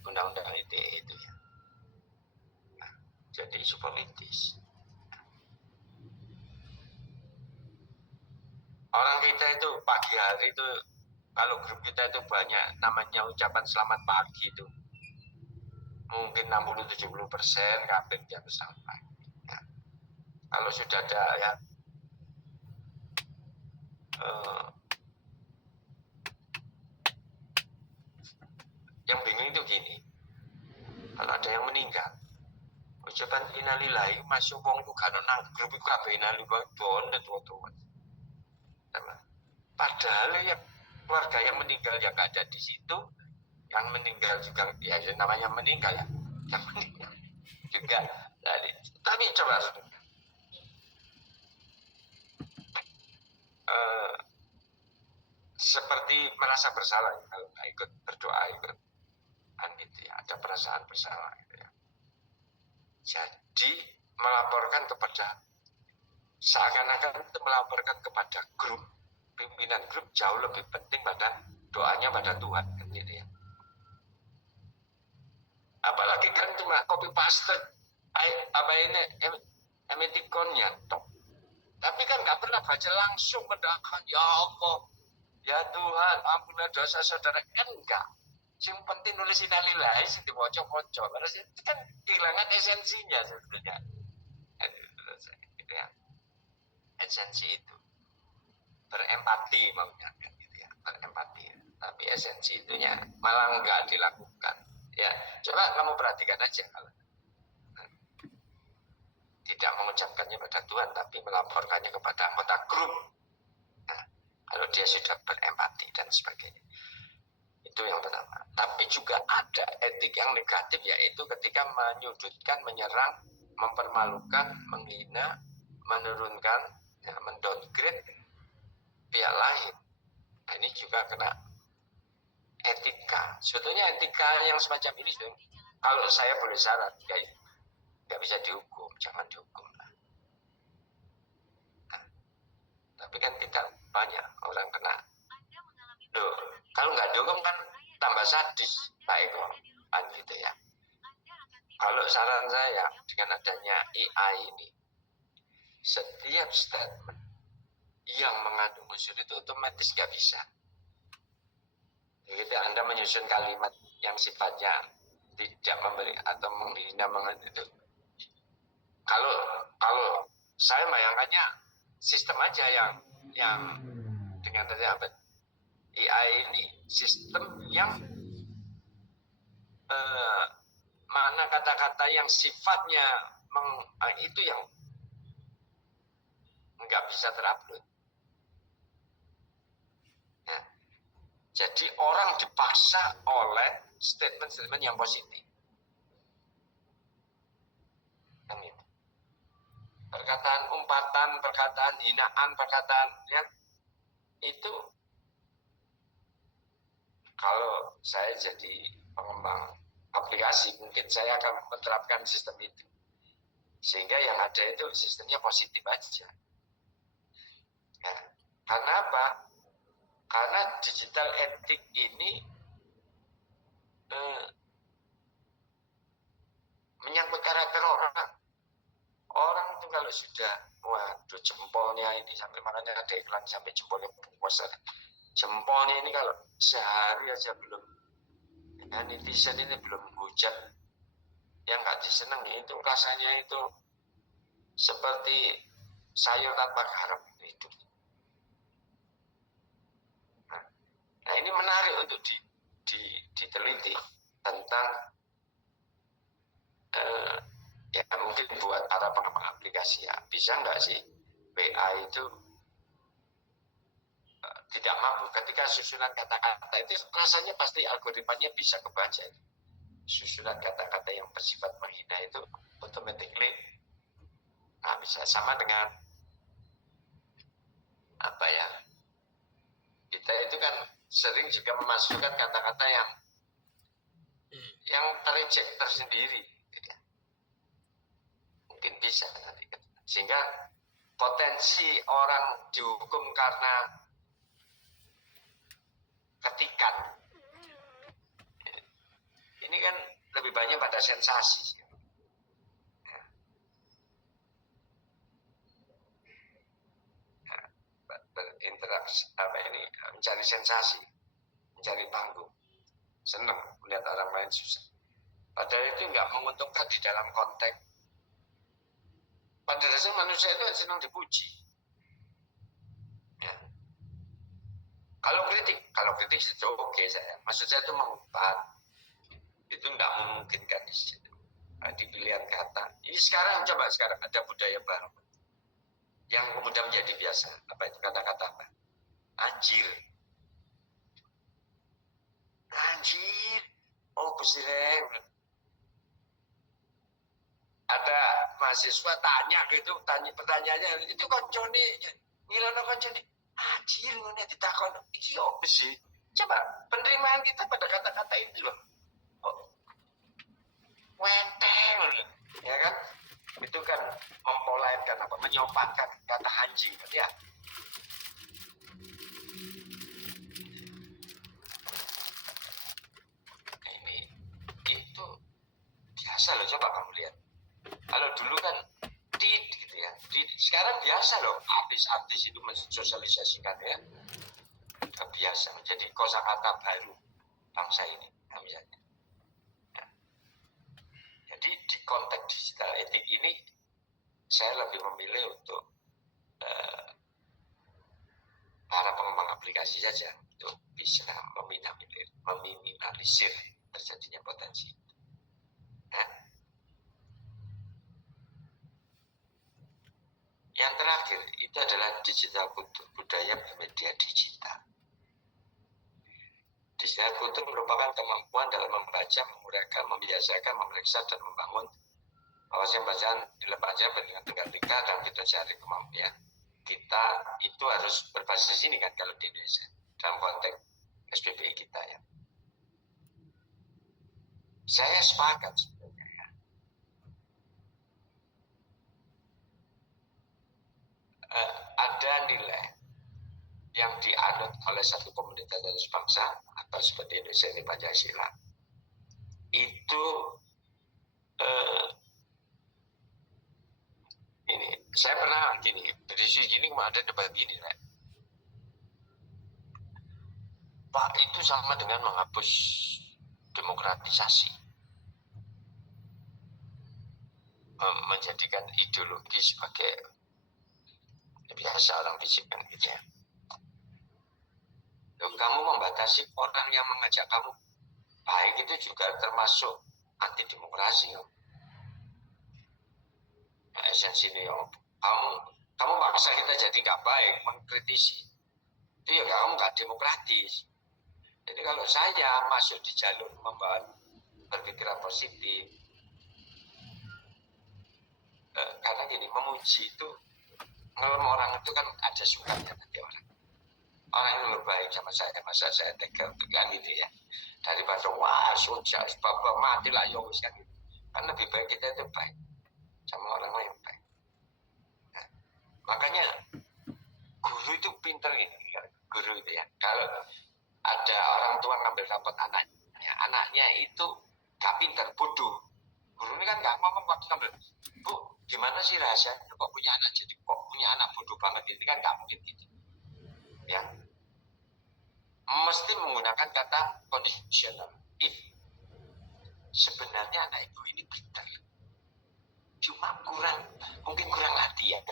undang-undang ITE itu ya. Nah, jadi isu politis. Orang kita itu pagi hari itu, kalau grup kita itu banyak namanya ucapan selamat pagi itu, mungkin 60-70% kabeh jam sampai. Ya. Kalau sudah ada ya yang bingung itu gini, kalau ada yang meninggal, ucapan innalillahi masuk wong itu kan nang grup itu kabeh innalillahi tuh. Padahal ya keluarga yang meninggal yang nggak ada di situ, yang meninggal juga ya namanya meninggal ya, yang meninggal juga. Tapi coba seperti merasa bersalah kalau nggak ikut berdoa ikut kan gitu ya, ada perasaan bersalah gitu ya. Jadi melaporkan kepada, seakan-akan melaporkan kepada grup, pimpinan grup jauh lebih penting pada doanya pada Tuhan kan gitu ya. Apalagi kan cuma copy paste emoticonnya toh. Tapi kan nggak pernah baca langsung mendoakan ya Allah, ya Tuhan ampunilah dosa saudara, kan enggak. Yang penting nulis innalillahi sing diwaca-waca. Terus itu kan kehilangan esensinya sebetulnya. Esensi itu berempati maunya kan gitu ya, berempati. Tapi esensi itunya malah enggak dilakukan. Ya, coba kamu perhatikan aja kalau tidak mengucapkannya pada Tuhan, tapi melaporkannya kepada anggota grup. Nah, kalau dia sudah berempati dan sebagainya. Itu yang pertama. Tapi juga ada etik yang negatif, yaitu ketika menyudutkan, menyerang, mempermalukan, menghina, menurunkan, ya, mendowngrade pihak lain. Nah, ini juga kena etika. Sebetulnya etika yang semacam ini, kalau saya boleh saran, nggak bisa dihukum, jangan dihukum. Nah, tapi kan tidak banyak orang kena. Loh, kalau nggak dihukum kan tambah sadis, baik kan gitu ya. Kalau saran saya dengan adanya AI ini, setiap statement yang mengandung unsur itu otomatis nggak bisa. Jadi Anda menyusun kalimat yang sifatnya tidak memberi atau menghina itu. Kalau saya bayangkannya sistem aja yang dengan tadi AI ini sistem yang mana kata-kata yang sifatnya itu yang nggak bisa terupload. Nah, jadi orang dipaksa oleh statement-statement yang positif. Kan itu. Perkataan umpatan, perkataan hinaan, perkataan yang itu kalau saya jadi pengembang aplikasi mungkin saya akan menerapkan sistem itu. Sehingga yang ada itu sistemnya positif aja. Ya. Karena apa? Karena digital etik ini menyangkut karakter orang. Orang itu kalau sudah, waduh jempolnya ini sampai makanya ada iklan sampai jempolnya besar. Jempolnya ini kalau sehari aja belum, ya, netizen ini belum hujat, yang nggak disenangi itu rasanya itu seperti sayur tanpa garam itu. Nah ini menarik untuk diteliti tentang ya mungkin buat para pengembang aplikasi ya bisa nggak sih WA itu tidak mampu ketika susunan kata-kata itu rasanya pasti algoritmanya bisa kebaca itu. Susunan kata-kata yang bersifat menghina itu automatically bisa sama dengan apa ya, kita itu kan sering juga memasukkan kata-kata yang tereject tersendiri gitu ya. Mungkin bisa nanti sehingga potensi orang dihukum karena ketikan ini kan lebih banyak pada sensasi. Berinteraksi mencari sensasi, mencari panggung, senang melihat orang lain susah. Padahal itu nggak menguntungkan di dalam konteks. Pada dasarnya manusia itu senang dipuji. Ya. Kalau kritik itu oke saya. Maksud saya itu mengumpat, itu nggak memungkinkan di situ. Di pilihan kata. Ini sekarang ada budaya baru yang kemudian menjadi biasa. Apa itu kata-kata apa? Anjir. Oh pesireng. Ada mahasiswa tanya pertanyaannya itu koncone ngilono koncone anjir ngene ditakon iki opo sih? Coba penerimaan kita pada kata-kata itu loh. Wenteng ya kan? Itu kan mempolairkan menyopankan kata anjing ya. Ini itu biasa loh, coba kamu lihat. Kalau dulu kan gitu ya. Sekarang biasa loh artis itu mensosialisasikan ya. Sudah biasa menjadi kosakata baru bangsa ini misalnya. Ya. Jadi di konteks digital etik ini saya lebih memilih untuk para pengembang aplikasi saja untuk bisa meminimalisir terjadinya potensi. Ya. Yang terakhir itu adalah digital kultur, budaya bermedia digital. Digital kultur merupakan kemampuan dalam membaca, menguraikan, membiasakan, memeriksa, dan membangun wawasan bacaan dilepasnya dengan tengah tingkah dan kita cari kemampuan. Kita itu harus berbasis ini kan kalau di Indonesia dalam konteks SPBI kita ya. Saya sepakat sebenarnya ya. Ada nilai yang dianut oleh satu komunitas dan bangsa atau seperti Indonesia ini Pancasila itu ini saya pernah gini berisi gini ada debat gini Pak itu sama dengan menghapus demokratisasi, menjadikan ideologi sebagai biasa orang bisikan gitu ya. Loh, kamu membatasi orang yang mengajak kamu baik itu juga termasuk anti demokrasi. Nah, esensi ini kamu maksa kita jadi nggak baik, mengkritisi, itu ya kamu nggak demokratis. Jadi kalau saya masuk di jalur membawa berpikiran positif, karena gini, memuji itu, kalau orang itu kan ada sukanya nanti orang yang berbaik sama saya, masa saya tega untuk kan gitu ya, daripada wah sudah bapak mati lah ya kan gitu. Kan lebih baik kita itu baik sama orang lain baik. Nah, makanya guru itu pinter gitu, guru itu ya. Kalau ada orang tua ngambil rapat anaknya itu gak pinter, bodoh. Guru ini kan gak ngomong waktu ngambil, bu, gimana sih rahasianya kok punya anak jadi kok punya anak bodoh banget, itu kan gak mungkin gitu. Ya, mesti menggunakan kata conditional. If sebenarnya anak ibu ini pintar, cuma mungkin kurang latihan,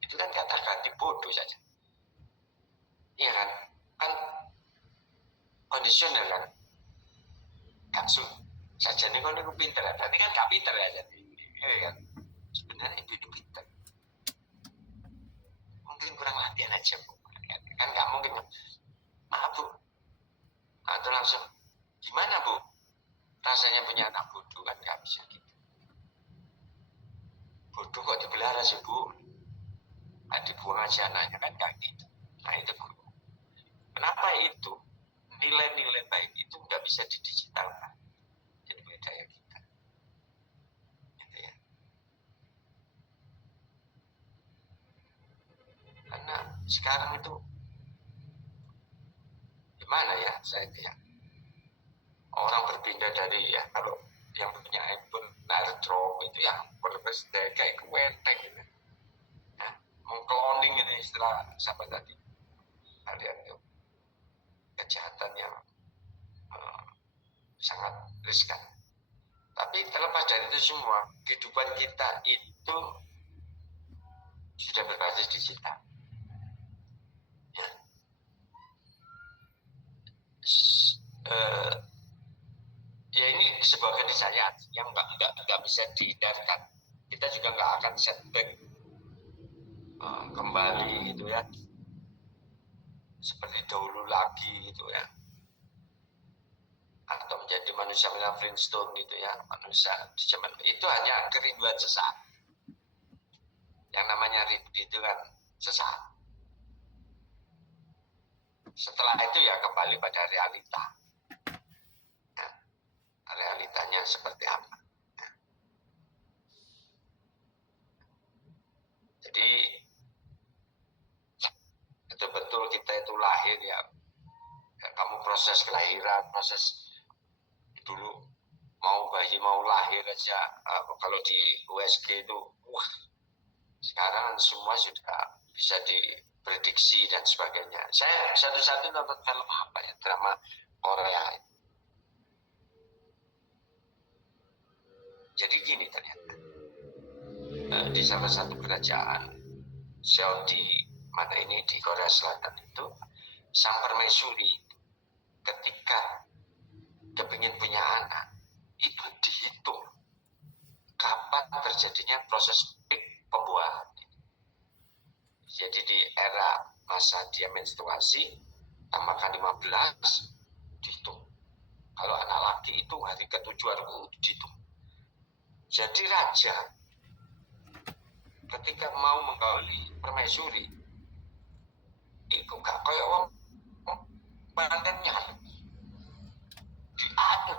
itu kan kata ganti bodoh saja. Iya kan kondisional kan, kasus saja nih kalau itu pintar, berarti kan gak pintar ya jadi, kan sebenarnya ibu ini pintar, mungkin kurang latihan aja bu, kan gak mungkin, maaf bu, atau langsung gimana bu, rasanya punya anak bodoh, kan gak bisa gitu. Bodoh kok dipelihara sih bu, dibuang aja anaknya, kan gak gitu. Nah itu bu, kenapa itu nilai-nilai baik itu nggak bisa didigitalkan, jadi budaya kita gitu ya. Karena sekarang itu gimana ya, saya ya, orang berpindah dari ya, kalau yang punya iPhone airdrop itu ya berbeda kayak kuenteng gitu. Nah, mengcloning ini istilah sampai tadi kalian itu kejahatan yang sangat riskan. Tapi terlepas dari itu semua, kehidupan kita itu sudah berbasis digital. Ya. Ya ini sebuah keniscayaan yang nggak bisa dihindarkan. Kita juga nggak akan setback kembali gitu ya, seperti dahulu lagi gitu ya, atau menjadi manusia Flintstone gitu ya, manusia di zaman itu hanya kerinduan sesaat. Yang namanya rindu itu kan sesaat. Setelah itu ya kembali pada realita. Nah, realitanya seperti apa? Nah. Jadi betul-betul kita itu lahir ya, kamu proses kelahiran, proses dulu mau bayi mau lahir aja, kalau di USG itu wah, sekarang semua sudah bisa diprediksi dan sebagainya. Saya satu-satu nonton film apa ya, drama Korea. Jadi gini ternyata, di salah satu kerajaan Seoul di mana ini di Korea Selatan itu, sang permaisuri ketika kepingin punya anak itu dihitung kapan terjadinya proses peak pembuahan. Jadi di era masa dia menstruasi tambahkan 15 dihitung. Kalau anak laki itu hari ke-7 dihitung. Jadi raja ketika mau menggauli permaisuri itu gak kayak orang pengantinnya,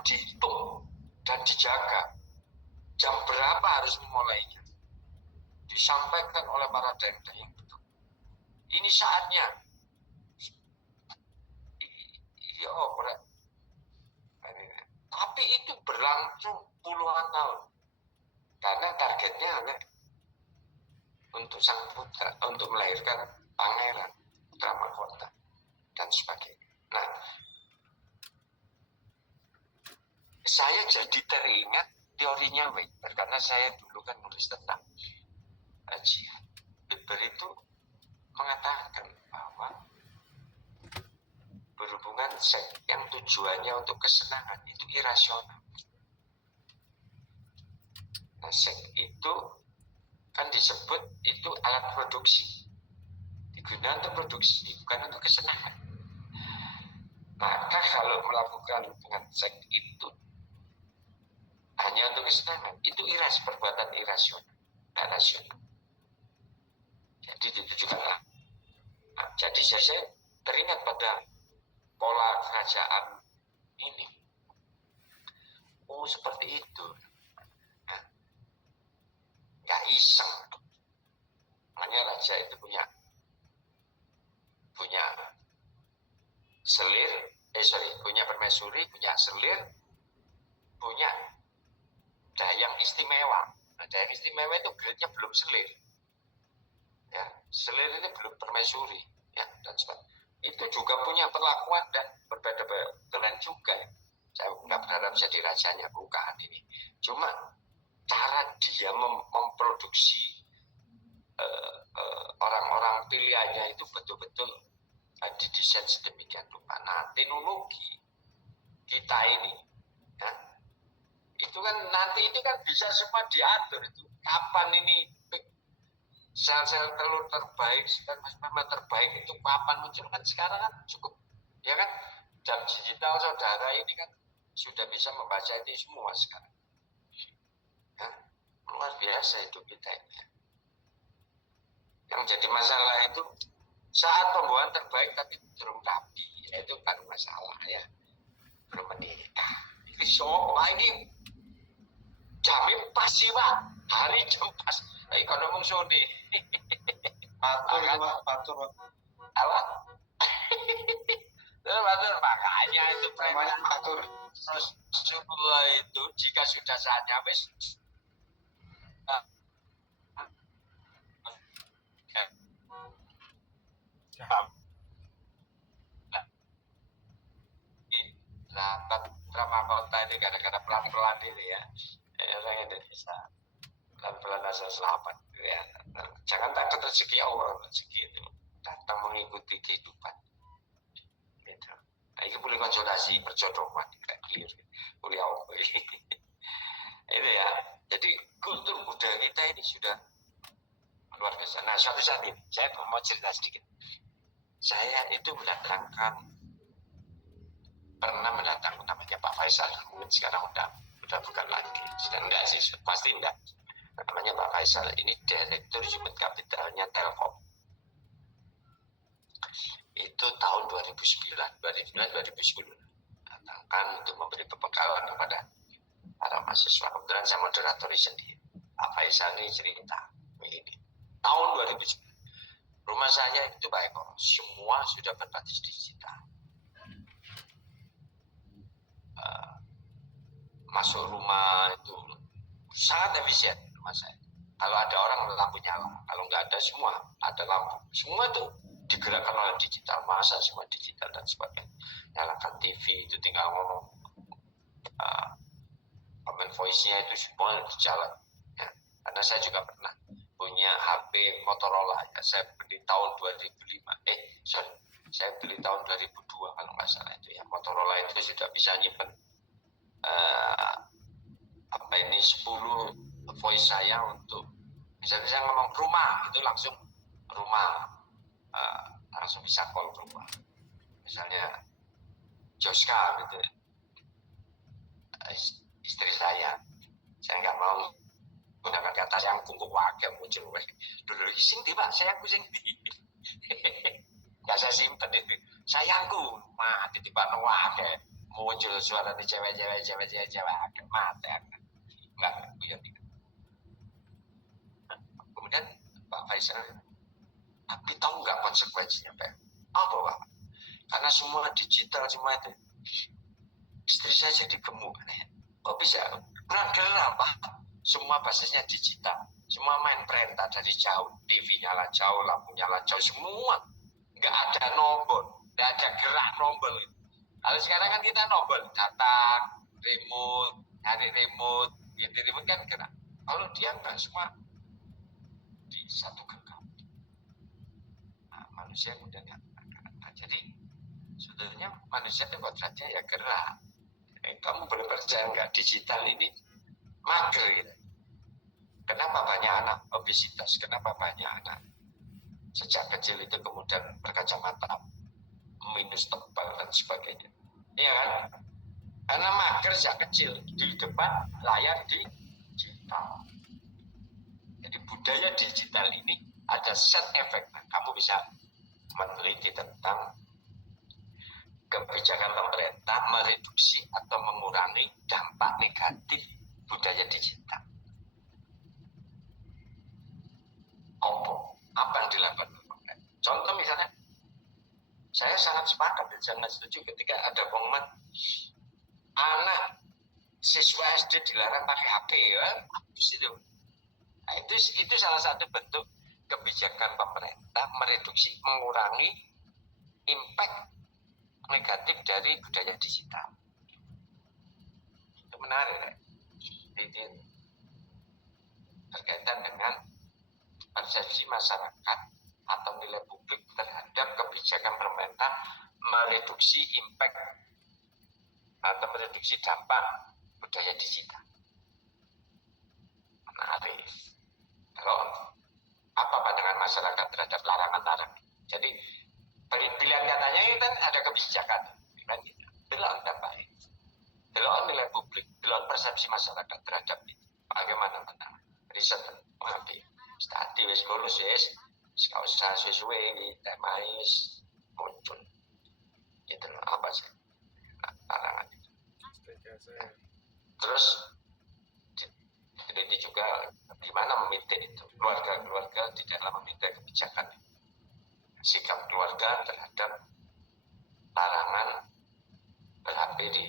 dihitung dan dijaga jam berapa harus memulainya, disampaikan oleh para dendeng yang betul. Ini saatnya. Iya, tapi itu berlangsung puluhan tahun karena targetnya hanya untuk sang putra, untuk melahirkan pangeran, putra mahkota dan sebagainya. Nah, saya jadi teringat teorinya Weber karena saya dulu kan nulis tentang jihad. Weber itu mengatakan bahwa berhubungan seks yang tujuannya untuk kesenangan itu irasional. Nah, seks itu kan disebut itu alat produksi, digunakan untuk produksi, bukan untuk kesenangan. Maka kalau melakukan hubungan seks itu hanya untuk kesenangan, itu perbuatan irasional, tidak rasional. Jadi ditujukan. Nah, jadi saya teringat pada pola kerajaan ini. Oh, seperti itu. Nah, nggak iseng. Makanya raja itu punya punya permaisuri, punya selir, punya dayang istimewa. Nah, dayang istimewa itu grade-nya belum selir. Ya, selir ini belum permaisuri, ya, dan sebagainya. Itu juga punya perlakuan dan berbeda dengan juga. Saya nggak berharap jadi rajanya, bukan ini. Cuma cara dia memproduksi orang-orang pilihannya itu betul-betul didesain sedemikian rupa. Nah, teknologi kita ini, ya, itu kan nanti itu kan bisa semua diatur itu. Kapan ini sel-sel telur terbaik, sperma terbaik itu kapan muncul, kan sekarang kan cukup, ya kan, jam digital saudara ini kan sudah bisa membaca itu semua sekarang. Ya, luar biasa hidup kita ini. Yang jadi masalah itu saat pembuahan terbaik tapi belum rapi, ya itu baru masalah ya, belum menikah. Ini ini jamnya pas sih Pak, hari jam pas. Kalau ngomong sone. Patur Pak. Apa? Patur makanya itu namanya patur. Rasulullah itu jika sudah saatnya wis drama kota ini kadang-kadang pelan-pelan ini ya, orang Indonesia pelan-pelan asal selamat ya. Jangan takut rezeki Allah, rezeki itu datang mengikuti kehidupan gitu. Nah, ini boleh konsultasi perjodohan kayak clear boleh apa ini ya. Jadi kultur budaya kita ini sudah luar biasa. Nah, suatu saat ini saya mau cerita sedikit. Saya itu pernah mendatangkan namanya Pak Faisal, mungkin sekarang udah bukan lagi, sedang enggak sih, pasti enggak. Namanya Pak Faisal, ini Direktur Human Capitalnya Telkom. Itu tahun 2009-2010 datangkan untuk memberi pembekalan kepada para mahasiswa. Kebetulan saya moderatori sendiri. Pak Faisal ini cerita ini tahun 2009. Rumah saya itu baik kok, semua sudah berbasis digital. Masuk rumah itu sangat efisien rumah saya. Kalau ada orang lampu nyala, kalau nggak ada semua ada lampu, semua itu digerakkan oleh digital, masa semua digital dan sebagainya. Nyalakan TV itu tinggal ngomong, comment voice-nya itu semua jalan. Ya. Karena saya juga pernah punya HP Motorola, ya, saya beli tahun 2005. Saya beli tahun 2002 kalau nggak salah itu ya. Motorola itu sudah bisa nyimpen 10 voice saya untuk misalnya saya ngomong rumah itu langsung rumah, langsung bisa call rumah. Misalnya Joska gitu, istri saya nggak mau gunakan kata yang kumpul wakil muncul dulu sing di Pak, saya pusing nggak saya simpen itu sayangku mati di Pak wakil muncul suara di cewek mati nggak punya. Kemudian Pak Faisal, tapi tahu nggak konsekuensinya Pak? Apa Pak? Karena semua digital semua itu, istri saya jadi gemuk. Kok bisa? Bulan gelap Pak. Semua basisnya digital, semua main perintah dari jauh, TV nyala jauh, lampu nyala jauh, semua nggak ada nombor, nggak ada gerak nombor. Kalau sekarang kan kita nombor, datang, remote, nyari remote, ya di remote kan gerak. Kalau dia nggak semua di satu genggam. Nah, manusia kemudian nggak. Nah, jadi sudah sebetulnya manusia itu kodratnya ya gerak. Kamu boleh percaya nggak, digital ini mager gitu. Kenapa banyak anak obesitas? Kenapa banyak anak sejak kecil itu kemudian berkacamata minus tebal dan sebagainya? Iya kan? Karena mager sejak kecil di depan layar digital. Jadi budaya digital ini ada set efek. Kamu bisa meneliti tentang kebijakan pemerintah mereduksi atau mengurangi dampak negatif budaya digital. Apa yang dilakukan pemerintah? Contoh misalnya, saya sangat sepakat dan sangat setuju ketika ada pengumuman anak siswa SD dilarang pakai HP, ya, nah, itu salah satu bentuk kebijakan pemerintah mereduksi, mengurangi impact negatif dari budaya digital. Itu menarik, ya. Berkaitan dengan persepsi masyarakat atau nilai publik terhadap kebijakan pemerintah mereduksi impact atau mereduksi dampak budaya digital. Menarik. Kalau apa pandangan masyarakat terhadap larangan-larangan? Jadi pilihan katanya itu kan ada kebijakan, kan gitu. Belum dampaknya, belum nilai publik, belum persepsi masyarakat terhadap itu. Bagaimana pandangan? Riset mengambil studi wis lulus wis, gak usah suwe-suwe, temais muncul. Itu apa sih larangan itu? Terus ini juga gimana meminta itu keluarga di dalam meminta kebijakan, sikap keluarga terhadap larangan ber-HP di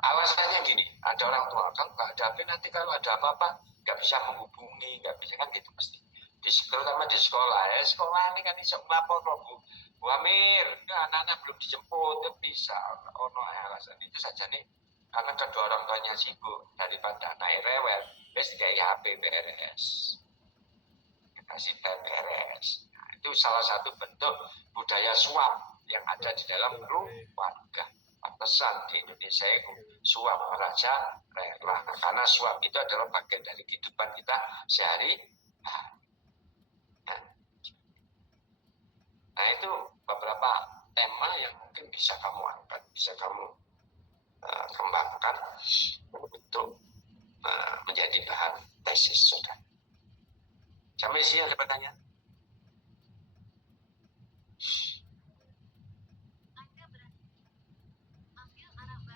alasannya gini, ada orang tua kan nggak ada HP, nanti kalau ada apa-apa nggak bisa menghubungi, nggak bisa, kan gitu pasti. Terutama di sekolah ya, sekolah ini kan bisa melapor loh Bu Amir, anak-anak belum dijemput, ya bisa. Oh no, alasan itu saja nih, karena kedua orang tuanya sibuk, daripada naik rewel, wes kayak HP beres, kasih beres. Nah, itu salah satu bentuk budaya suap yang ada di dalam keluarga. Pantesan di Indonesia itu suap raja rela, karena suap itu adalah bagian dari kehidupan kita sehari. Nah, itu beberapa tema yang mungkin bisa kamu angkat, bisa kamu kembangkan untuk menjadi bahan tesis, saudara. Sampai sini ada pertanyaan?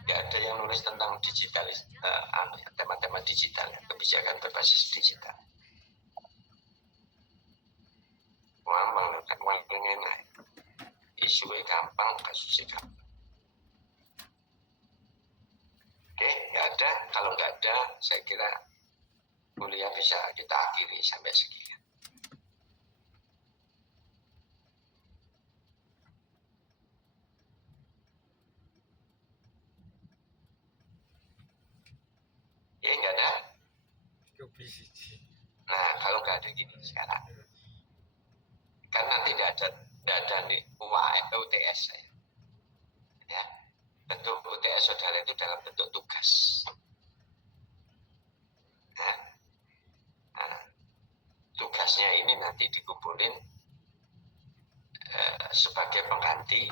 Nggak ada yang nulis tentang digital, tema-tema digital, kebijakan berbasis digital. Gampang kan, paling enak. Isunya gampang, kasusnya gampang. Oke, nggak ada. Kalau nggak ada, saya kira kuliah bisa kita akhiri sampai sekian. Ya, nggak ada. Nah, kalau nggak ada gini sekarang, kan nanti tidak ada nih UTS saya. Ya, bentuk UTS saudara itu dalam bentuk tugas. Nah, tugasnya ini nanti dikumpulin sebagai pengganti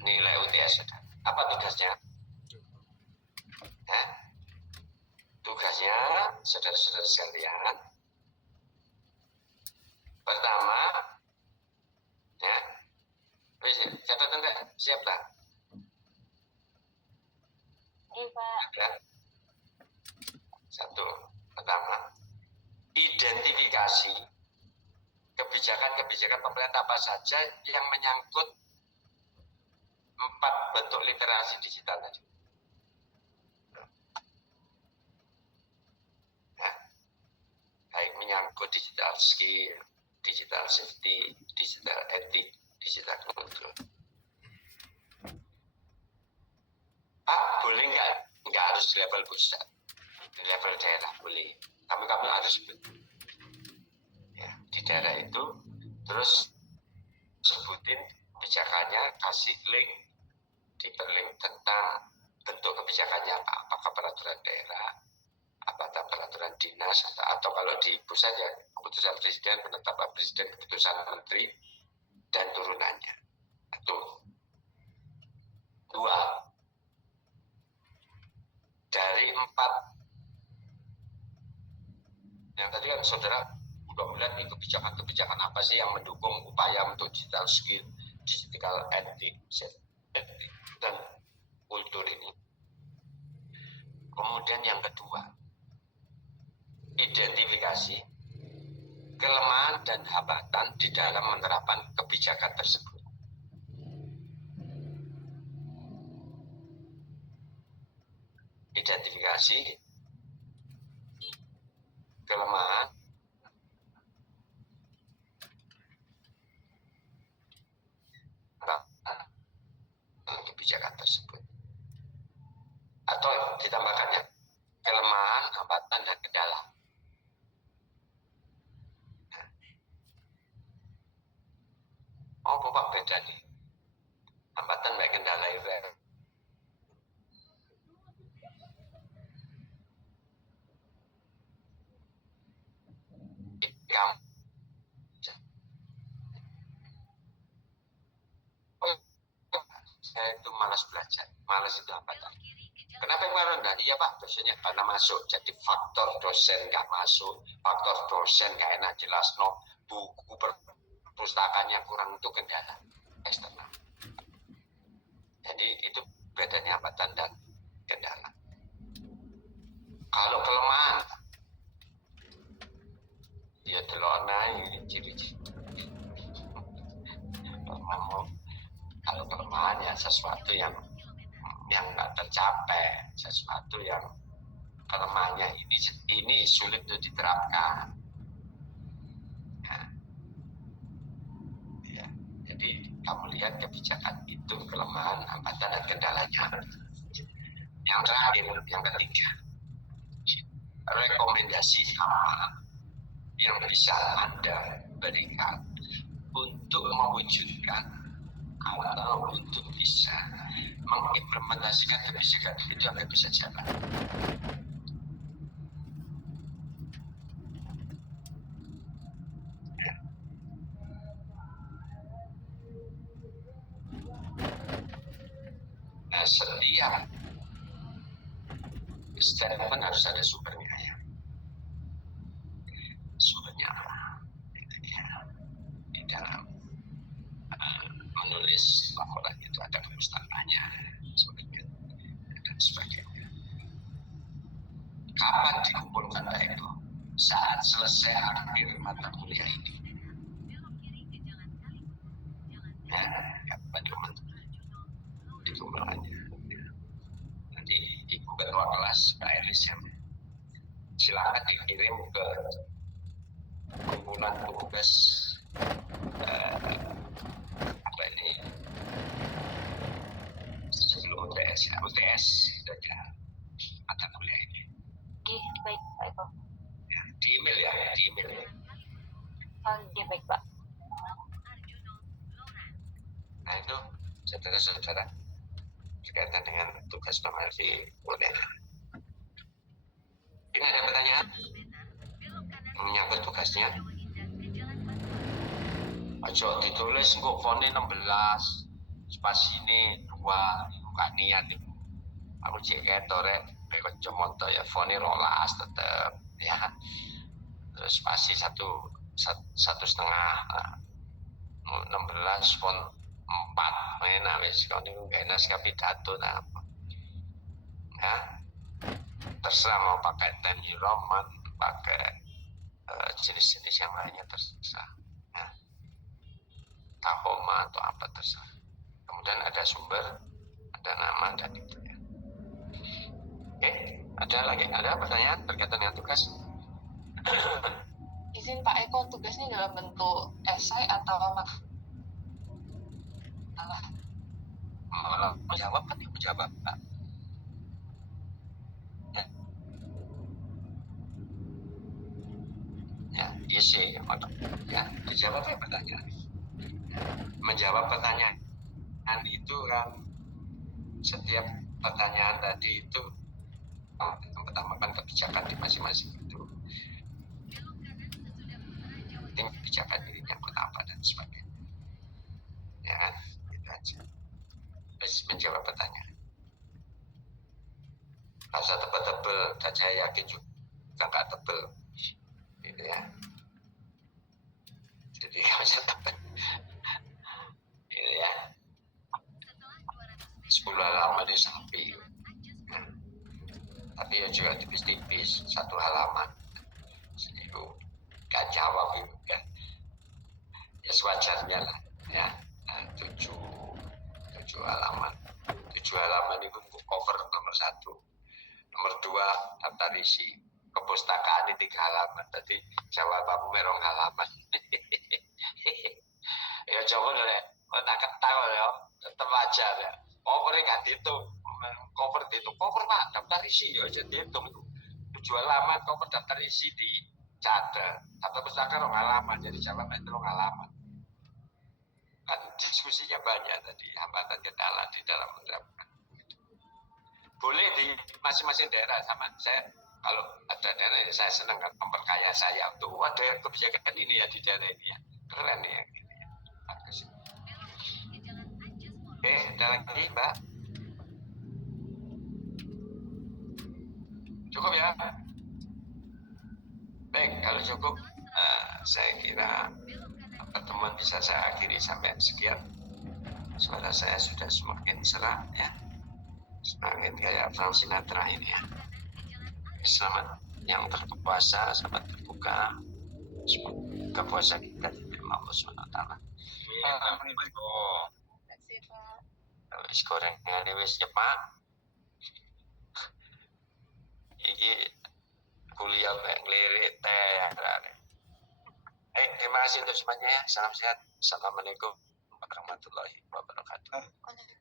nilai UTS saudara. Apa tugasnya? Tugasnya saudara-saudara sekalian, pertama, ya, catatan enggak? Siap tak? Iya, Pak. Ada. Satu, pertama, identifikasi kebijakan-kebijakan pemerintah apa saja yang menyangkut 4 bentuk literasi digital tadi. Baik menyangkut digital skill, digital safety, digital ethic, digital control. Pak, boleh nggak harus di level pusat, di level daerah boleh. Tapi kamu harus terus sebutin kebijakannya, kasih link, diperlink tentang bentuk kebijakannya apa, apakah peraturan daerah, apakah peraturan dinas, atau kalau di pusat ya keputusan presiden, penetapan presiden, keputusan menteri, dan turunannya. Itu 2 dari 4 yang tadi kan saudara udah melihat nih kebijakan-kebijakan apa sih yang mendukung upaya untuk digital skill, digital ethics, dan kultur ini. Kemudian yang kedua, identifikasi kelemahan dan hambatan di dalam menerapkan kebijakan tersebut. Identifikasi kelemahan kebijakan tersebut. Atau ditambahkannya kelemahan, hambatan, dan kendala. Oh, Bapak beda nih. Hambatan baik kendala itu. Saya itu malas belajar. Malas itu hambatan. Kenapa yang rendah? Iya Pak, dosennya karena masuk. Jadi faktor dosen nggak masuk, faktor dosen nggak enak jelas, no, buku perpustakaannya kurang, itu kendala eksternal. Jadi itu bedanya hambatan dan kendala. Kalau kelemahan, ya telona ini ciri-ciri. Kalau kelemahan ya sesuatu yang nggak tercapai, sesuatu yang kelemahannya ini sulit untuk diterapkan. Ya. Jadi kamu lihat kebijakan itu kelemahan, hambatan, dan kendalanya. Yang terakhir, yang ketiga, rekomendasi apa yang bisa Anda berikan untuk mewujudkan atau untuk bisa mengimplementasikan kebijakan itu agar bisa jalan. Nah, setiap statement harus ada sumbernya ya. Sumbernya apa? Di dalam menulis laporan itu ada perpustakaannya, dan sebagainya. Kapan dikumpulkan itu? Saat selesai akhir mata kuliah ini. Ya, kapan dikumpulkannya? Nanti dikumpulkan ketua kelas Pak Elis yang silakan dikirim ke kumpulan tugas apa ini sebelum UTS ya, UTS saja mata kuliah ini. Baik Pak Eko. Ya, di email ya, di email. Oke baik Pak. Nah itu saudara-saudara berkaitan dengan tugas Pak Melvi boleh. Ini ada pertanyaan menyangkut tugasnya. Ojo ditulis kok font 16 spasine 2 gak niat itu. Aku cek ketore kayak Jomonto ya font 12 tetep ya. Terus spasi 1,5 16 font 4 enak wis kon niku gak enak sekali pidato nah. Ya. Terserah mau pakai Times Roman, pakai jenis-jenis yang lainnya terserah. Ya. Tahoma atau apa terserah. Kemudian ada sumber, ada nama dan itu ya. Oke, ada pertanyaan berkaitan dengan tugas? Izin Pak Eko, tugasnya dalam bentuk esai atau makalah? Menjawab kan ibu jawab Pak. Ya, isi ya dijawab ya pertanyaan. Menjawab pertanyaan itu kan setiap pertanyaan tadi itu yang pertama kan kebijakan di masing-masing itu penting kebijakan ini nyangkut apa dan sebagainya ya kan itu aja. Terus menjawab pertanyaan rasa tebel-tebel dan saya yakin juga nggak tebel gitu ya, jadi nggak usah tebel gitu ya. 10 halaman itu sapi ya. Tapi ya juga tipis-tipis 1 halaman itu gak jawab itu kan ya sewajarnya lah ya. 7 halaman 7 halaman itu cover nomor 1, nomor 2 daftar isi kepustakaan ini 3 halaman, tadi jawabanmu merong halaman. Ya coba deh nak ketawa ya tetap wajar ya. Covernya nggak dihitung, cover dihitung, cover pak daftar isi ya jadi dihitung itu 7 halaman cover daftar isi di catat atau pustaka rong halaman, jadi jawaban itu rong halaman. Kan diskusinya banyak tadi, hambatan kendala di dalam menerapkan. Boleh di masing-masing daerah sama saya, kalau ada daerah yang saya senang kan memperkaya saya untuk ada kebijakan ini ya di daerah ini ya keren ya. Bagus. Oke, ada lagi Mbak? Cukup ya? Baik, kalau cukup saya kira pertemuan bisa saya akhiri sampai sekian. Suara saya sudah semakin serak ya, semakin kayak Frank Sinatra ini ya. Selamat yang berpuasa, selamat berbuka. Semoga puasa kita diterima Allah SWT. Assalamualaikum. Wis gorengane wis nyepak. Iki kuliah mek ngelirik teh. Terima kasih untuk semuanya ya. Salam sehat. Assalamualaikum warahmatullahi wabarakatuh.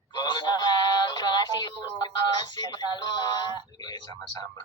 Terima kasih Bu. Terima kasih, Pak. Pak. Sama-sama.